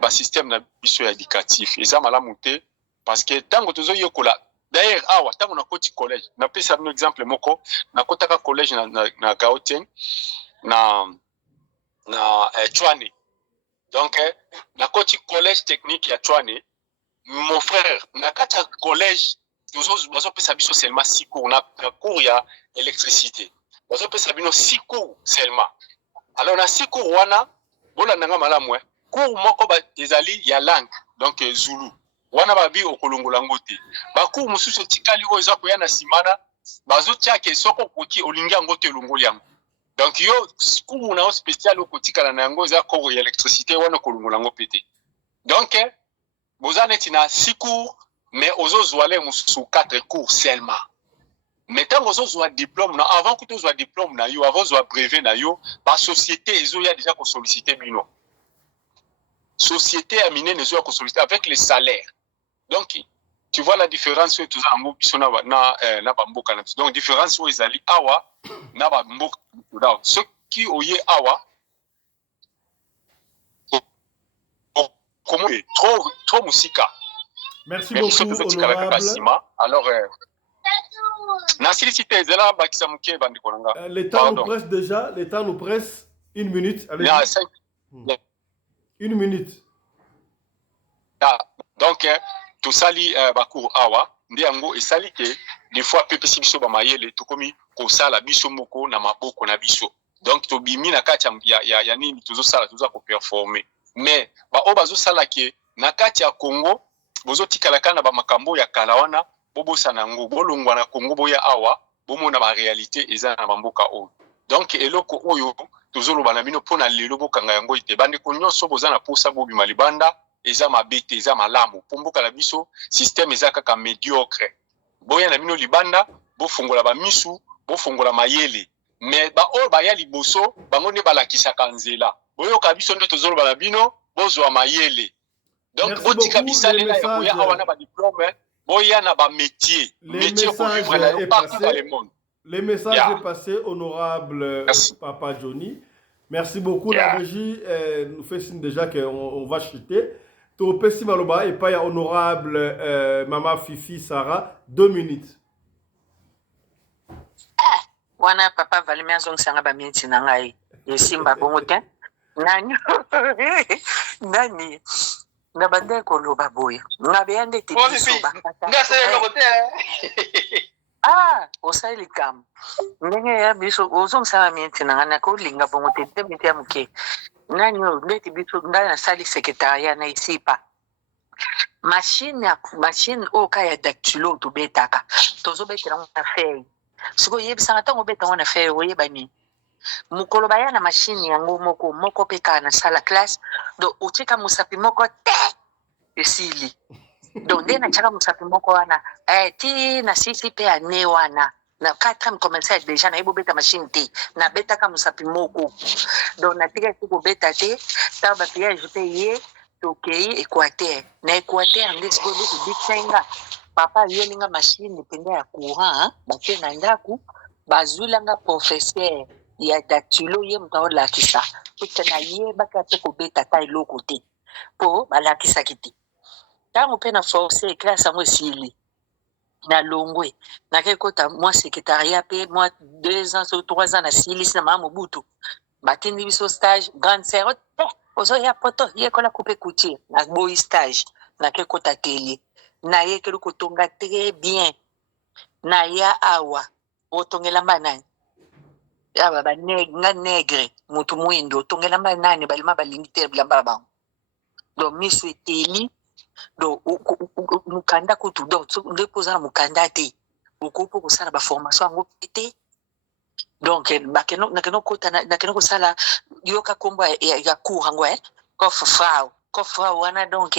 ba système na biso éducatif eza malamu te parce que tango tozo yokola d'ailleurs awa tango na koti collège na pesa un exemple moko na kotaka collège na Gauteng na Chwane donc na koti collège technique ya Chwane mon frère na kata collège bazo pesa biso seulement 6 cours na cours ya électricité bazo pesa bino 6 cours seulement alors na 6 cours wana bola nanga malamu cours moko ba ezali ya langue donc Zulu wana babi okolongola ngote ba cours mususu tikali oyo za koya na simana bazo tiake soko koki olingi ngote longoli yango donc yo cours na spécial okotikala na yango za cours ya électricité wana kolongola ngo pété donc vous en êtes na 6 cours mais ozozwa le mususu 4 cours seulement mais tant ozozwa diplôme na avant que tozwa diplôme na yo avant zwa brevet na yo ba société ezo ya déjà ko solliciter bino société amine nezo ya ko solliciter avec les salaires donc tu vois la différence tout ça en biso na bamboka na biso donc différence o ezali awa na bamboka donc ce qui oye awa comment trop musika. Merci beaucoup honorable. Alors le temps nous presse déjà, le temps nous presse 1 minute. Allez. 1 minute. Donc tout sali bakour awa ndiango esali ke des fois pepesi biso ba mayele to komi ko sala biso moko na maboko na biso. Donc to bimi na kati ya nini tuzo sala tuzo ko performer. Mais ba obazo sala ke na kati ya Congo bozo tikalaka na ba makambo ya kalawana bobosa nango bolongwa na Congo boya awa bomona ba réalité eza na mboka oyo. Donc eloko oyo tozoloba na bino pona lelo bokanga yango ite bande ko nyonso boza na posa bobi malibanda eza mabete eza malamu pomboka la biso système eza kaka médiocre boya na bino libanda bofungola ba misu bofungola mayele mais ba o ba ya liboso bango ne balakisa kanzela boyoka biso nde tozoloba na bino bozwa mayele donc botika bisale na ya wana ba diplôme boya na ba métier pour vivre là partout dans le monde. Le message est passé, honorable Papa Johnny. Merci beaucoup. La régie nous fait signe déjà qu'on va chuter. Topesi Maloba et pas honorable Maman Fifi Sarah, 2 minutes. Wana papa valimia zong sanga ba minutes na ngai. Yesimba bongo te. Nani? Nani? Na bande ko loba boy. Na bende te biso ba. Ngase ko te. Ah, osali likambo. Ndenge ya biso ozongisaka mienti na nga nakolinga bongo te mienti ya moke. Nani oyo ndeti biso ngai nasali sekretariat na isipa. Machine oyo ka ya dactylo tobetaka. Tozobetela ngo na feuille. Sikoyo oyebisanga ntango obeta ngo na feuille oyeba nini. Mokolo baya na machine yango moko mpe kaka na sala classe. Donc otika mosapi moko te esili. Donc nde natiaka mosapi moko wana ti na sisi mpe ane wana na 4e commencer déjà na yebobeta machine te na betaka mosapi moko. Donc natika esi kobeta te ntango bapiage mpe ye tokei Équateur. Na Équateur nde sikoyo nde tobisenga papa ayelinga machine pende ya courant batie na ndako bazwilanga professeur ya dactylo ye moto aolakisa pete nayebaka te kobeta ta eloko te mpo balakisaki te. Ntango mpe na force classe yango esili na longwe nakei kota mwa secrétariat mpe mwa 2 ans 3 ans na silisi na mama Mobutu batindi biso stage grande sœur te ozoya poto yekola coupe couture na boyi stage nakei kota atelier nayekeli kotonga très bien na ya awa otongelamba nani aba nga negre mutu mwindo otongelamba nani balima balingi te bilamba bango donc miso eteli donc mukanda kutu donc nde poza na mukanda te okopo kosala baformation yango te donc nakeno kosala yoka kombo ya cour yango coffre wana donc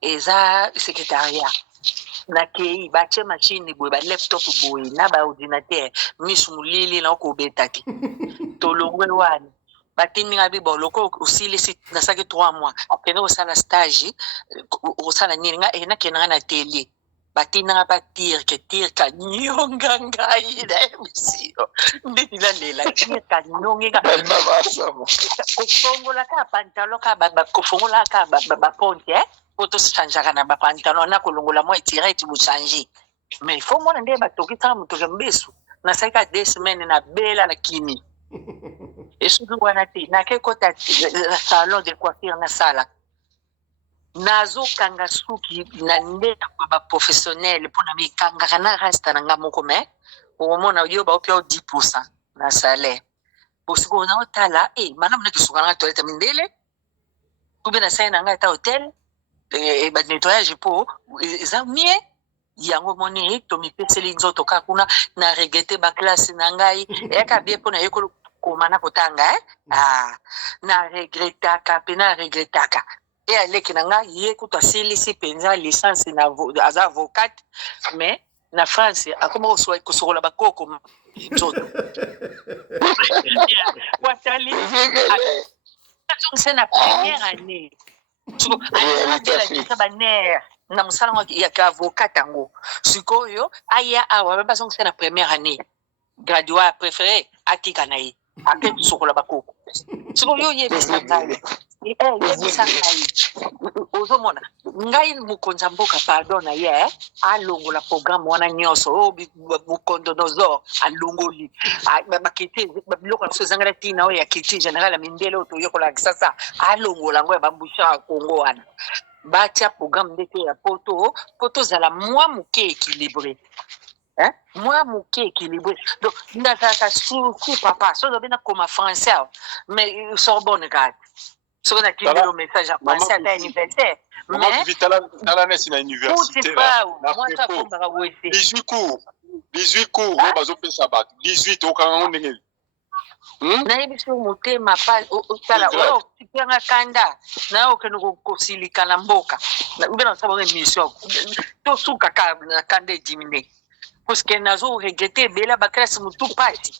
eza secrétariat nakei batie machine boye balaptop boye na baordinateur misu molili na okobeta te tolongwe wana batindinga bibo loko osilisi nasaki 3 mois kende kosala stage osala nini nakendanga na atelier batindanga batirka nyonga ngai na emisio ndeti nalela tirka nyonga kofongola ka pantalo ka kofongola ka baponte po tosanjaka na bapantalon na kolongola mwa etira eti bochange mais il faut mona nde batokisaka motoke mbesu nasali ka 2 semaines na bela na kimi esuki wana te nakei kota salon de coiffure na sala nazokanga suki na ndeta kwa baprofessionnel mpona mikangaka na rasta na nga moko me omona yo baopia 10% na salaire bosiko naotala malamu neti suka nanga toilette mindele kube na sai na ngai ata hotel banettoyage mpo eza mie yango moni tomipeseli nzoto kaka kuna na regrete baklasse na ngai eyaka bie mpo na ye koma na kotanga na regretaka mpe na regretaka aleki na ngai ye kutu asilisi mpenza licence aza avocate mais na France akoma kosokola bakoko nzoto watali azongise na première année banere na mosala ngo yaka avocat yango sikoyo aya awa bazongisa na première année graduat préféré atika na ye ake kosokola bakoko sikoyo oyebisa ngai yebisa ngai ozomona ngai mokonzi ya mboka pardon na ye alongola programme wana nyonso oyo bukondonosor alongoli bakiti biloko na biso ezangala ntina oyo ya culture générale ya mindele oyo toyokola kisasa alongola yango ya bambusha ya kongo wana batia programme ndete ya poto tozala mwa moke équilibré moi moke équilibré donc ndazalaka su papa so ozobi nakoma français mais sorbonne kati soki nakindi yo message ya français ata anniversaire mais tala nesi na université mwata akombaka wese 18 cours oyo bazopesa bato 18 okanga ngo ndenge nayebi so motema pa otala oyo otipianga kanda naye okende kosilika na mboka ube na osala bango émission tosukaka na kanda edimine puisque nazo regrete ebele baklase motu pati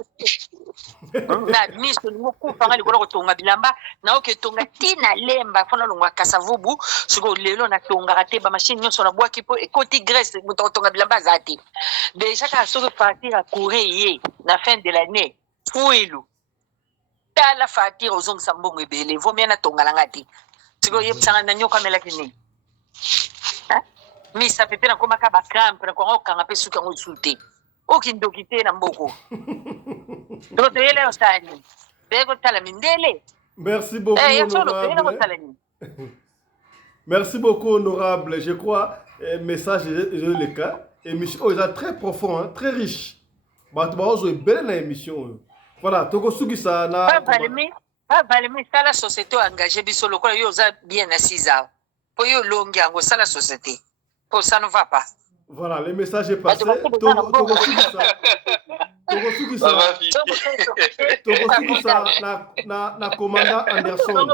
na miso olingo kufanga likolo kotonga bilamba naoke tonga tina lemba fona longwa kasavubu siko lelo natongaka te bamashine nyonso nabwaki mpo ekoti grèce moto kotonga bilamba aza te déjà kaka soki partir akure ye na fin de l'année fuilu tala fatire ozongisa mbongo ebele vomia natonga nanga te siko oyebisanga na nyoka amelaki nini misa pepe nakomaka bacrampe nakonga okanga mpe suki yango esu te okindoki te na mboko donc toyele osala nini toye kotala mindele. Merci beaucoup, honorable. Merci beaucoup, honorable. Je crois message le cas émission est très profond hein, très riche bato baozo ebele na émission voilà tokosukisa na balemi sala société engagé biso lokola yo oza bien na 6 ans po yo longi yango sala société po ça ne va pas. Voilà, le message est passé. Na commandant Anderson.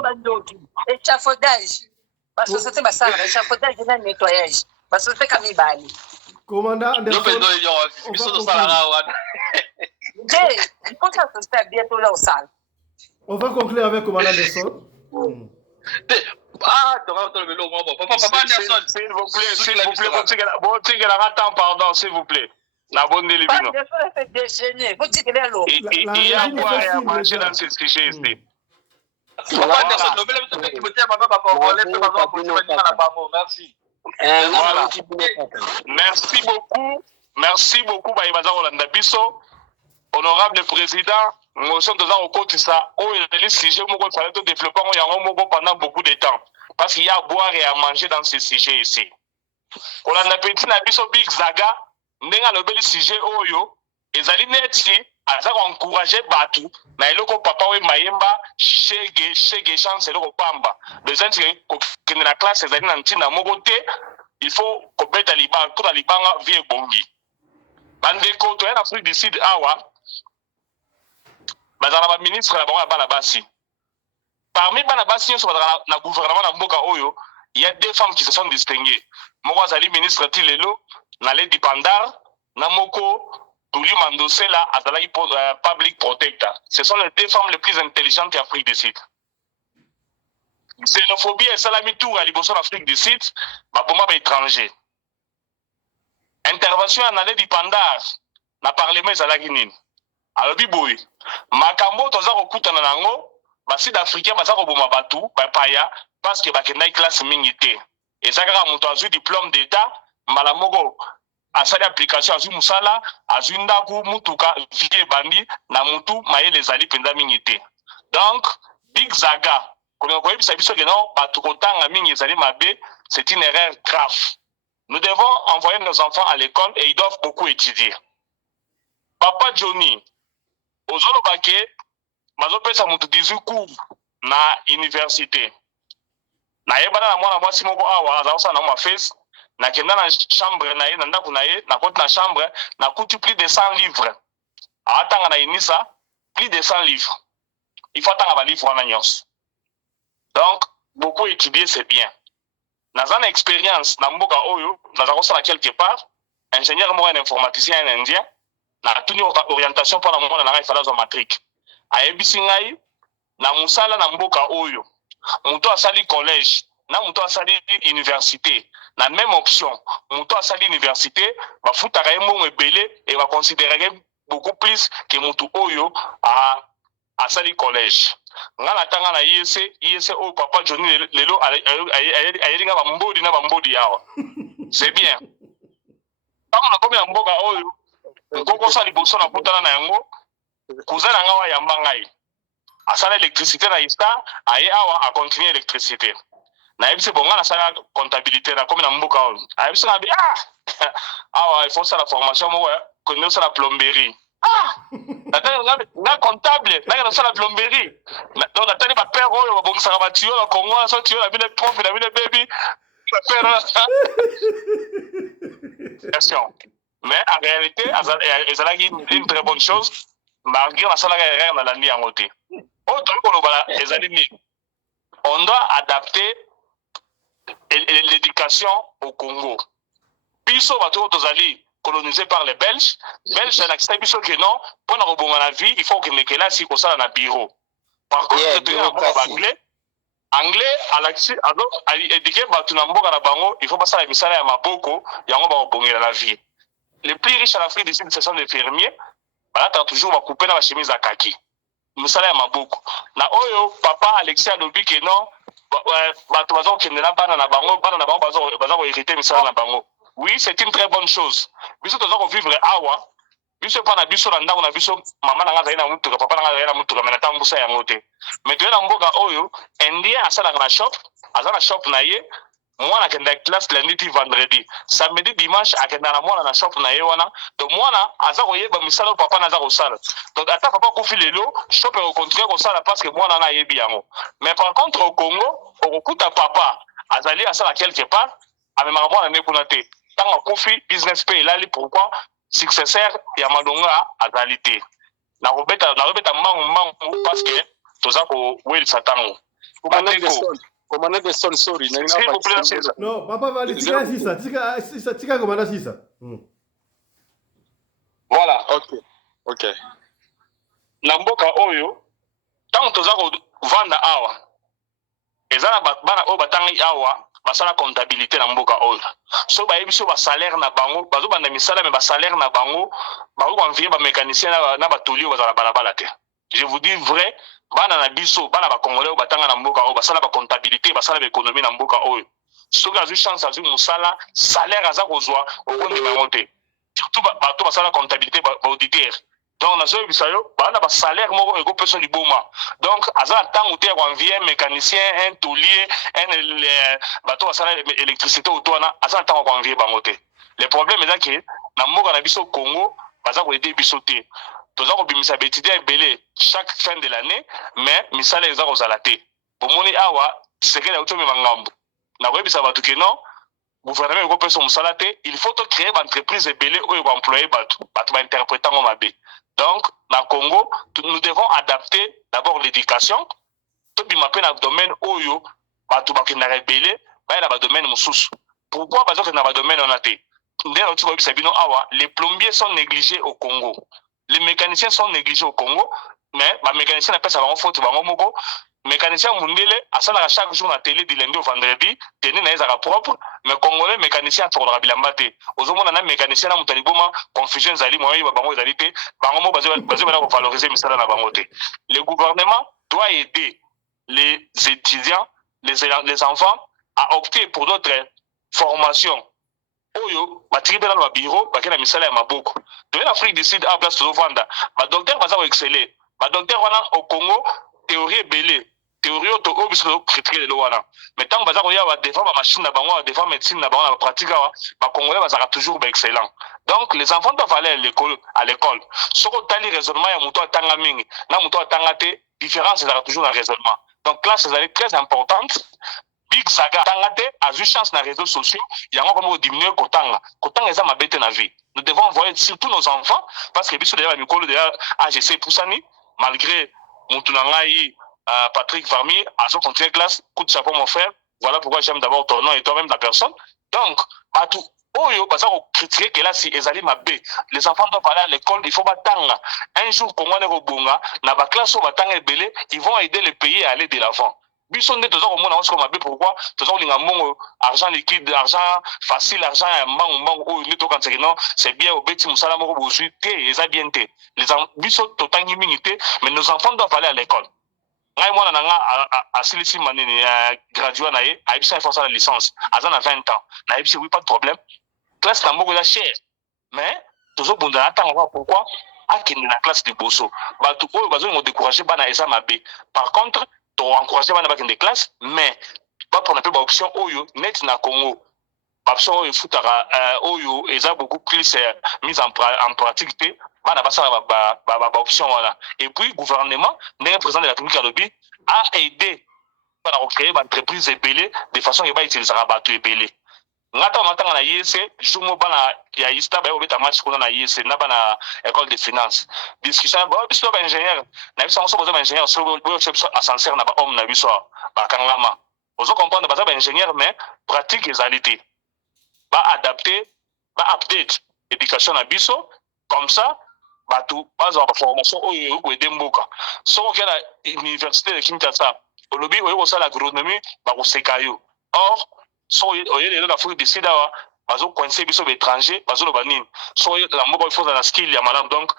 Échafaudage. La société basala échafaudage na nettoyage. La société kamibali. Commandant Anderson. On va conclure avec commandant Anderson. Ah, papa Anderson, s'il vous plaît, bon, pardon, s'il vous plaît. La bonne délibino. Il y a quoi à manger dans ce sujet ici. Merci beaucoup, Baïbaza Rolanda Bisso. Honorable président, motion de ça au côté ça, oh il y a des sujets où il fallait développer pendant beaucoup de temps. Parce qu'il y a à boire et à manger dans ces sujets ici. Quand on a petit nabiso Big Zaga, n'enga le bel sujet oyo, et ali neti, aza encourager batu, na eloko papa we mayemba, shege chance eloko pamba. Les gens qui na classe ezali na ntina mogote, il faut ko beta libanga, tout libanga vie bongi. Bandeko to en Afrique du Sud awa, bazala ba ministre la bango bana basi. Parmi bana basi nso bazala na gouvernement na mboka oyo, il y a deux femmes qui se sont distinguées. Moko azali ministre Tilelo na Lady Pandar, na moko Tuli Mandosela azali public protector. Ce sont les deux femmes les plus intelligentes d'Afrique du Sud. Xénophobie et salami tour à liboso d'Afrique du Sud, ba bomba ba étranger. Intervention en Lady Pandar na parlement ezalaki nini? Alobi boy, makambo toza kokutana nango, basi d'Africain baza koboma batu, bapaya, parce que bakendai classe mingi te. Ezaka moto azwi diplôme d'état, malamoko asali application azwi musala, azwi ndaku mutuka vie bandi na mutu mayele ezali penza mingi te. Donc, Big Zaga, kolinga koyebisa biso ke non batu kotanga mingi ezali mabe, c'est une erreur grave. Nous devons envoyer nos enfants à l'école et ils doivent beaucoup étudier. Papa Johnny, ozolo bake bazopesa mutu 18 cours na université. Na yebana na mwana mwasi moko awa azaosa na ma face na kenda na chambre na ye na ndaku na ye na koti na chambre na kuti plus de 100 livres. Atanga na inisa plus de 100 livres. Il faut attendre ba livres wana nyonso. Donc beaucoup étudier c'est bien. Naza na expérience na mboka oyo naza kosala quelque part ingénieur moko en informaticien en indien na tuni orientation pour la mona na ngai fala zo matrique. Ayebisi ngai na musala na mboka oyo muto asali collège na muto asali université na même option muto asali université bafutaka ye mbongo ebele et va considérer beaucoup plus que mutu oyo asali collège. Ngana tanga na IEC o papa Johnny lelo ayelinga bambodi na bambodi yawa. C'est bien. Tango na komi na mboka oyo ngoko sali boso na kutana na yango kuzana ngawa yamba ngai. Asala électricité na ista aye awa a continuer électricité. Na yebise bonga na sala comptabilité na komi na mboka oyo. Ayebise na bi awa il faut ça la formation mo connaître ça la plomberie. Na comptable, na ça la plomberie. Donc natali ba père oyo ba bongisa ba tuyau na Congo na so tuyau na bine prof na bine baby. Ba père question. Mais en réalité, ezalaki une très bonne chose. Malgré la salle erreur na landi yango te. On doit adapter l'éducation au Congo. Biso bato tozali colonisé par les Belges. Belges c'est l'accepté biso que non, pour na robonga la vie, il faut que nekela si ko sala na bureau. Par contre, tu anglais a éduqué bato na mboka na bango, il faut pas sala misala ya maboko, yango ba robongela la vie. Les plus riches en Afrique du Sud, ce sont les fermiers. Voilà, tu as toujours ma couper dans la chemise à kaki. Musala ya maboko. Na oyo, papa Alexis a dit que non, tu vas qui na bana na bango, bazo hériter misala na bango. Oui, c'est une très bonne chose. Biso tu vas vivre awa. Biso pa na biso na ndako na biso, mama na ngaza ina mutuka, papa na ngaza ina mutuka, mais na tambusa ya ngote. Mais tu es na mboka oyo, indien asala na shop, azana shop na ye. mwana akenda classe lundi ti vendredi samedi dimanche akenda na mwana na shop na ye wana donc mwana aza koyeba misala oyo papa naza kosala donc ata papa akufi lelo shop ekokontinue kosala parce que mwana na ayebi yango mais par contre au Congo okokuta papa azali asala quelque part amemaka mwana ne kuna te ntango akufi business mpe elali pourquoi successeur ya malonga azali te nakobeta mbangu parce que toza kowelisa ntango Commandant de son, sorry. Non, papa va aller tika commandant sisa. Voilà. Ok. Na mboka oyo, tant toza kovanda awa, ezala bana oyo batangi awa, basala comptabilité na mboka oyo. So bayebi so ba salaire na bango, bazo banda misala mais ba salaire na bango, bako convier ba mécanicien na batoli oyo bazala balabala te. Je vous dis vrai, bana na biso, bana ba congolais oyo batanga na mboka oyo, basala ba comptabilité, basala ba économie na mboka oyo. Soki azu chance azu musala, salaire aza kozwa okondi bango te. Surtout bato basala comptabilité ba auditeur. Donc nazo yebisa yo, bana ba salaire moko eko peso liboma. Donc aza ntango te ko envier mécanicien, un taulier, bato basala électricité autoana, aza ntango ko envier bango te. Le problème est que na mboka na biso Congo, baza ko aider biso te. Toza kobimisa betidien ebele chaque fin de l'année, mais misala eza kozala te. Bomoni awa sekele auto mema ngambo. Na koyebisa bato ke non, gouvernement eko pesa musala te, il faut créer une entreprise ebele oyo ko employer bato ba interprétant ngo mabe. Donc na Congo, nous devons adapter d'abord l'éducation, to bima pe na domaine oyo bato bakenda rebele, ba na ba domaine mususu. Pourquoi bazo ke na ba domaine on a te? Ndero tu koyebisa bino awa, les plombiers sont négligés au Congo. Les mécaniciens sont négligés au Congo, mais les mécaniciens n'appellent ça faute bango moko. Mécanicien mundele asala chaque jour na télé du lundi au vendredi, tenu na ezaka propre, mais congolais mécanicien faudra bilamba te. Ozomona na mécanicien na mutali boma confusion zali moyo ba bango zali te, bango mo bazo ba valoriser misala na bango te. Le gouvernement doit aider les étudiants, les enfants à opter pour d'autres formations. Oyo batiki pe na ba bureau bakena misala ya maboko. To en Afrique du Sud à place de Vanda, ba docteur baza ko exceller. Ba docteur wana au Congo théorie belé, théorie to obiso critiquer le wana. Mais tant baza ko ya ba défendre ba machine na bango, défendre médecine na bango na pratique ba congolais baza toujours ba excellent. Donc les enfants doivent aller à l'école. Soko tali raisonnement ya muto atanga mingi, na muto atanga te, différence est toujours dans raisonnement. Donc classe est très importante. Big Saga tangate a eu chance dans les réseaux sociaux, il y a encore diminuer Kotanga. Kotanga est ma bête dans la vie. Nous devons voir surtout nos enfants, parce que bisous derrière Mikolo de AGC Poussani, malgré Moutounangaï, Patrick Farmier, à son continuer classe, coup de chapeau mon frère. Voilà pourquoi j'aime d'abord ton nom et toi-même la personne. Donc, partout. Oyo, parce qu'on critique que là, si Ezali Mabé, les enfants doivent aller à l'école, il faut batanga. Un jour, pour moi, Nebobunga, dans la classe où batanga et belé, ils vont aider le pays à aller de l'avant. Bison de toujours au monde comme Mabé, pourquoi? Toujours les gamons, argent liquide, argent facile, argent mbang, oh, il est quand non, c'est bien au bêtis, moussala moko bosu, ils ont bien té. Les bison totangi minité, mais nos enfants doivent aller à l'école. Ngai mwana nanga a silisi manini gradué na ye, a ibisa force la licence, azan a 20 ans. Na ibisa oui pas de problème. Classe na moko la cher. Mais toujours bunda atanga pourquoi? Akende na classe de bosso. Ba tout oyo bazo mo décourager bana eza mabe. Par contre, to encourager bana bakende classe, mais pas pour n'appeler option oyo net na Congo. Option oyo futara oyo eza beaucoup plus mise en pratique te. Bana basala ba option voilà. Et puis gouvernement, le président de la République Alobi a aidé para créer une entreprise ébélée de façon que ba utiliser bateau ébélé. Ngata matanga na IEC, jumo bana ya ista ba obeta match kuna na IEC na bana école de finance. Discussion ba biso ba ingénieur, na biso on se pose ba ingénieur sur bo chepso ascenseur na ba homme na biso ba kangama. Ozo comprendre ba ingénieur mais pratique ezalité. Ba adapter, ba update éducation na biso comme ça bato baza ba formation oyo ko edemboka. So que la université de Kinshasa, au lobby oyo ko sala agronomie ba ko sekayo. Or so oyo le la Afrique du Sud awa bazo coincer biso étranger bazo lo banini. So la moko il faut la skill ya madame donc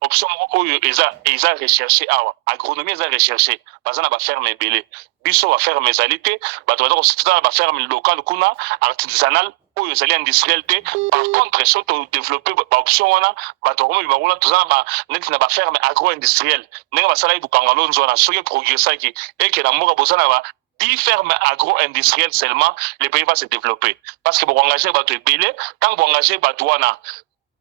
option oyo eza rechercher awa agronomie eza rechercher bazana ba ferme belé biso ba ferme ezalité bato bazo ko ba ferme local kuna artisanal oyo ezali industriel te. Par contre surtout développer ba option wana bato ko ba rola tozana ba net na ba ferme agro industriel ndenge basala ibukanga lonzo na soki progressaki et que na mboka bosana ba 10 fermes agro-industrielles seulement, le pays va se développer. Parce que pour engager bateau belé, tant pour engager bateau wana,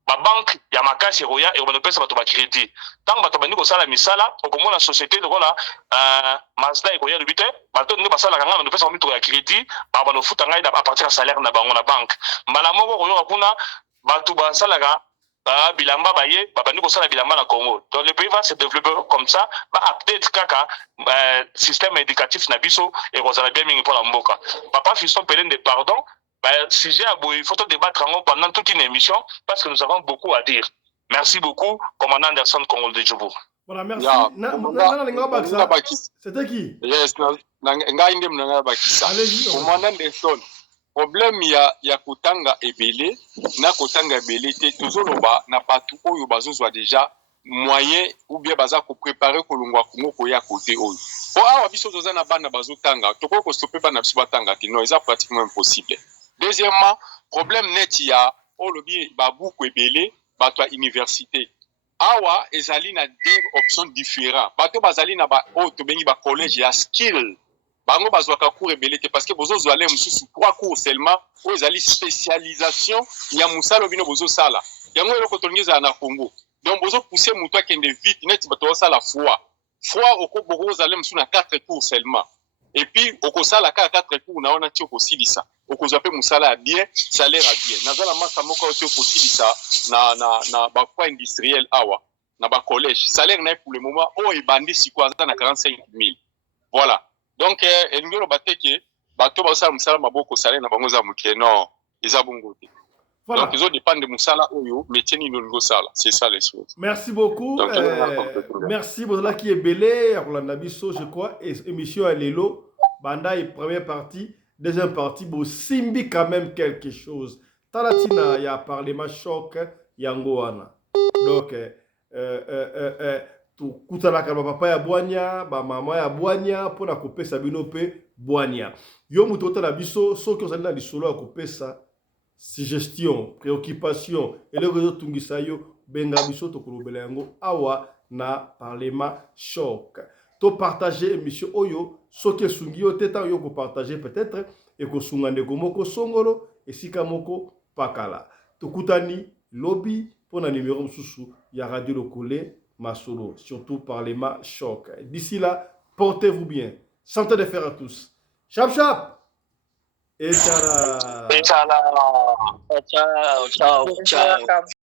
ba banque ya makasi roya et on peut ça bateau ba crédit. Tant bateau bani ko sala misala, au comment la société de voilà Mazda et koya de bité, bateau ne pas sala kanga on peut ça mettre ya crédit, ba ba no futa ngai à partir de salaire na bango na banque. Malamo ko yo kuna bateau ba sala ga bilamba baye babandi kosala bilamba na Congo. Donc le pays va se développer comme ça, ba update kaka système éducatif na biso et kozala bien mingi pour la mboka. Papa Fiston Pelende pardon, sujet à bout, il faut débattre pendant toute une émission parce que nous avons beaucoup à dire. Merci beaucoup, commandant Anderson Congo de Djobo. Voilà, merci. C'était qui? Yes, Ngaïndé Mnanga Bakissa. Commandant Anderson. Problème ya kotanga ebele na kotanga ebele te tozoloba na batu oyo bazozwa déjà moyen ou bien baza ko préparer kolongwa Congo koya côté oyo po awa biso toza na bana bazotanga toko ko stopper bana biso batanga te non, c'est pratiquement impossible. Deuxièmement, problème net ya olobi babuku ebele bato ya université awa ezali na deux options différentes. Bato bazali na ba o to bengi ba collège ya skill bango bazwaka cours ebelete parce que bozo zwale mususu 3 cours seulement o ezali spécialisation ya musala bino bozo sala yango eloko tongeza na Congo. Donc bozo pousser mutu akende vite net bato sala foi oko bozo zale musu na 4 cours seulement et puis oko sala ka 4 cours naona ti oko silisa oko zwape musala bien salaire bien nazala maka moko oti oko silisa na ba foi industriel awa na ba collège salaire na pour le moment o ebandi sikwa na 45,000. Voilà. Donc, ngelo bateke bato basala musala maboko sale na bango za muke non eza bongo te. Voilà. Donc ils ont dépendre de musala oyo métier ni no sala, c'est ça les choses. Merci beaucoup. Donc, merci Bozala qui est belé à Rolanda Bisso je crois et émission à Lelo banda et première partie, deuxième partie bo simbi quand même quelque chose. Talatina ya parlement choc yangoana. Donc kutalaka papa ya bwanya ba mama ya bwanya pona kopesa bino pe bwanya yo muto tala biso soki ozali na lisolo ya kopesa suggestion préoccupation eloko ezotungisa yo benga biso tokolobela yango awa na parlement choc to partager émission oyo soki esungi yo te ntango yo kopartage peut-être ekosunga ndeko moko songolo esika moko pakala tokutani lobi mpona numéro mosusu ya radio lokole Masolo, surtout parlement choc. D'ici là, portez-vous bien. Santé de fer à tous. Chap chap. Et ciao. Ciao, ciao, ciao.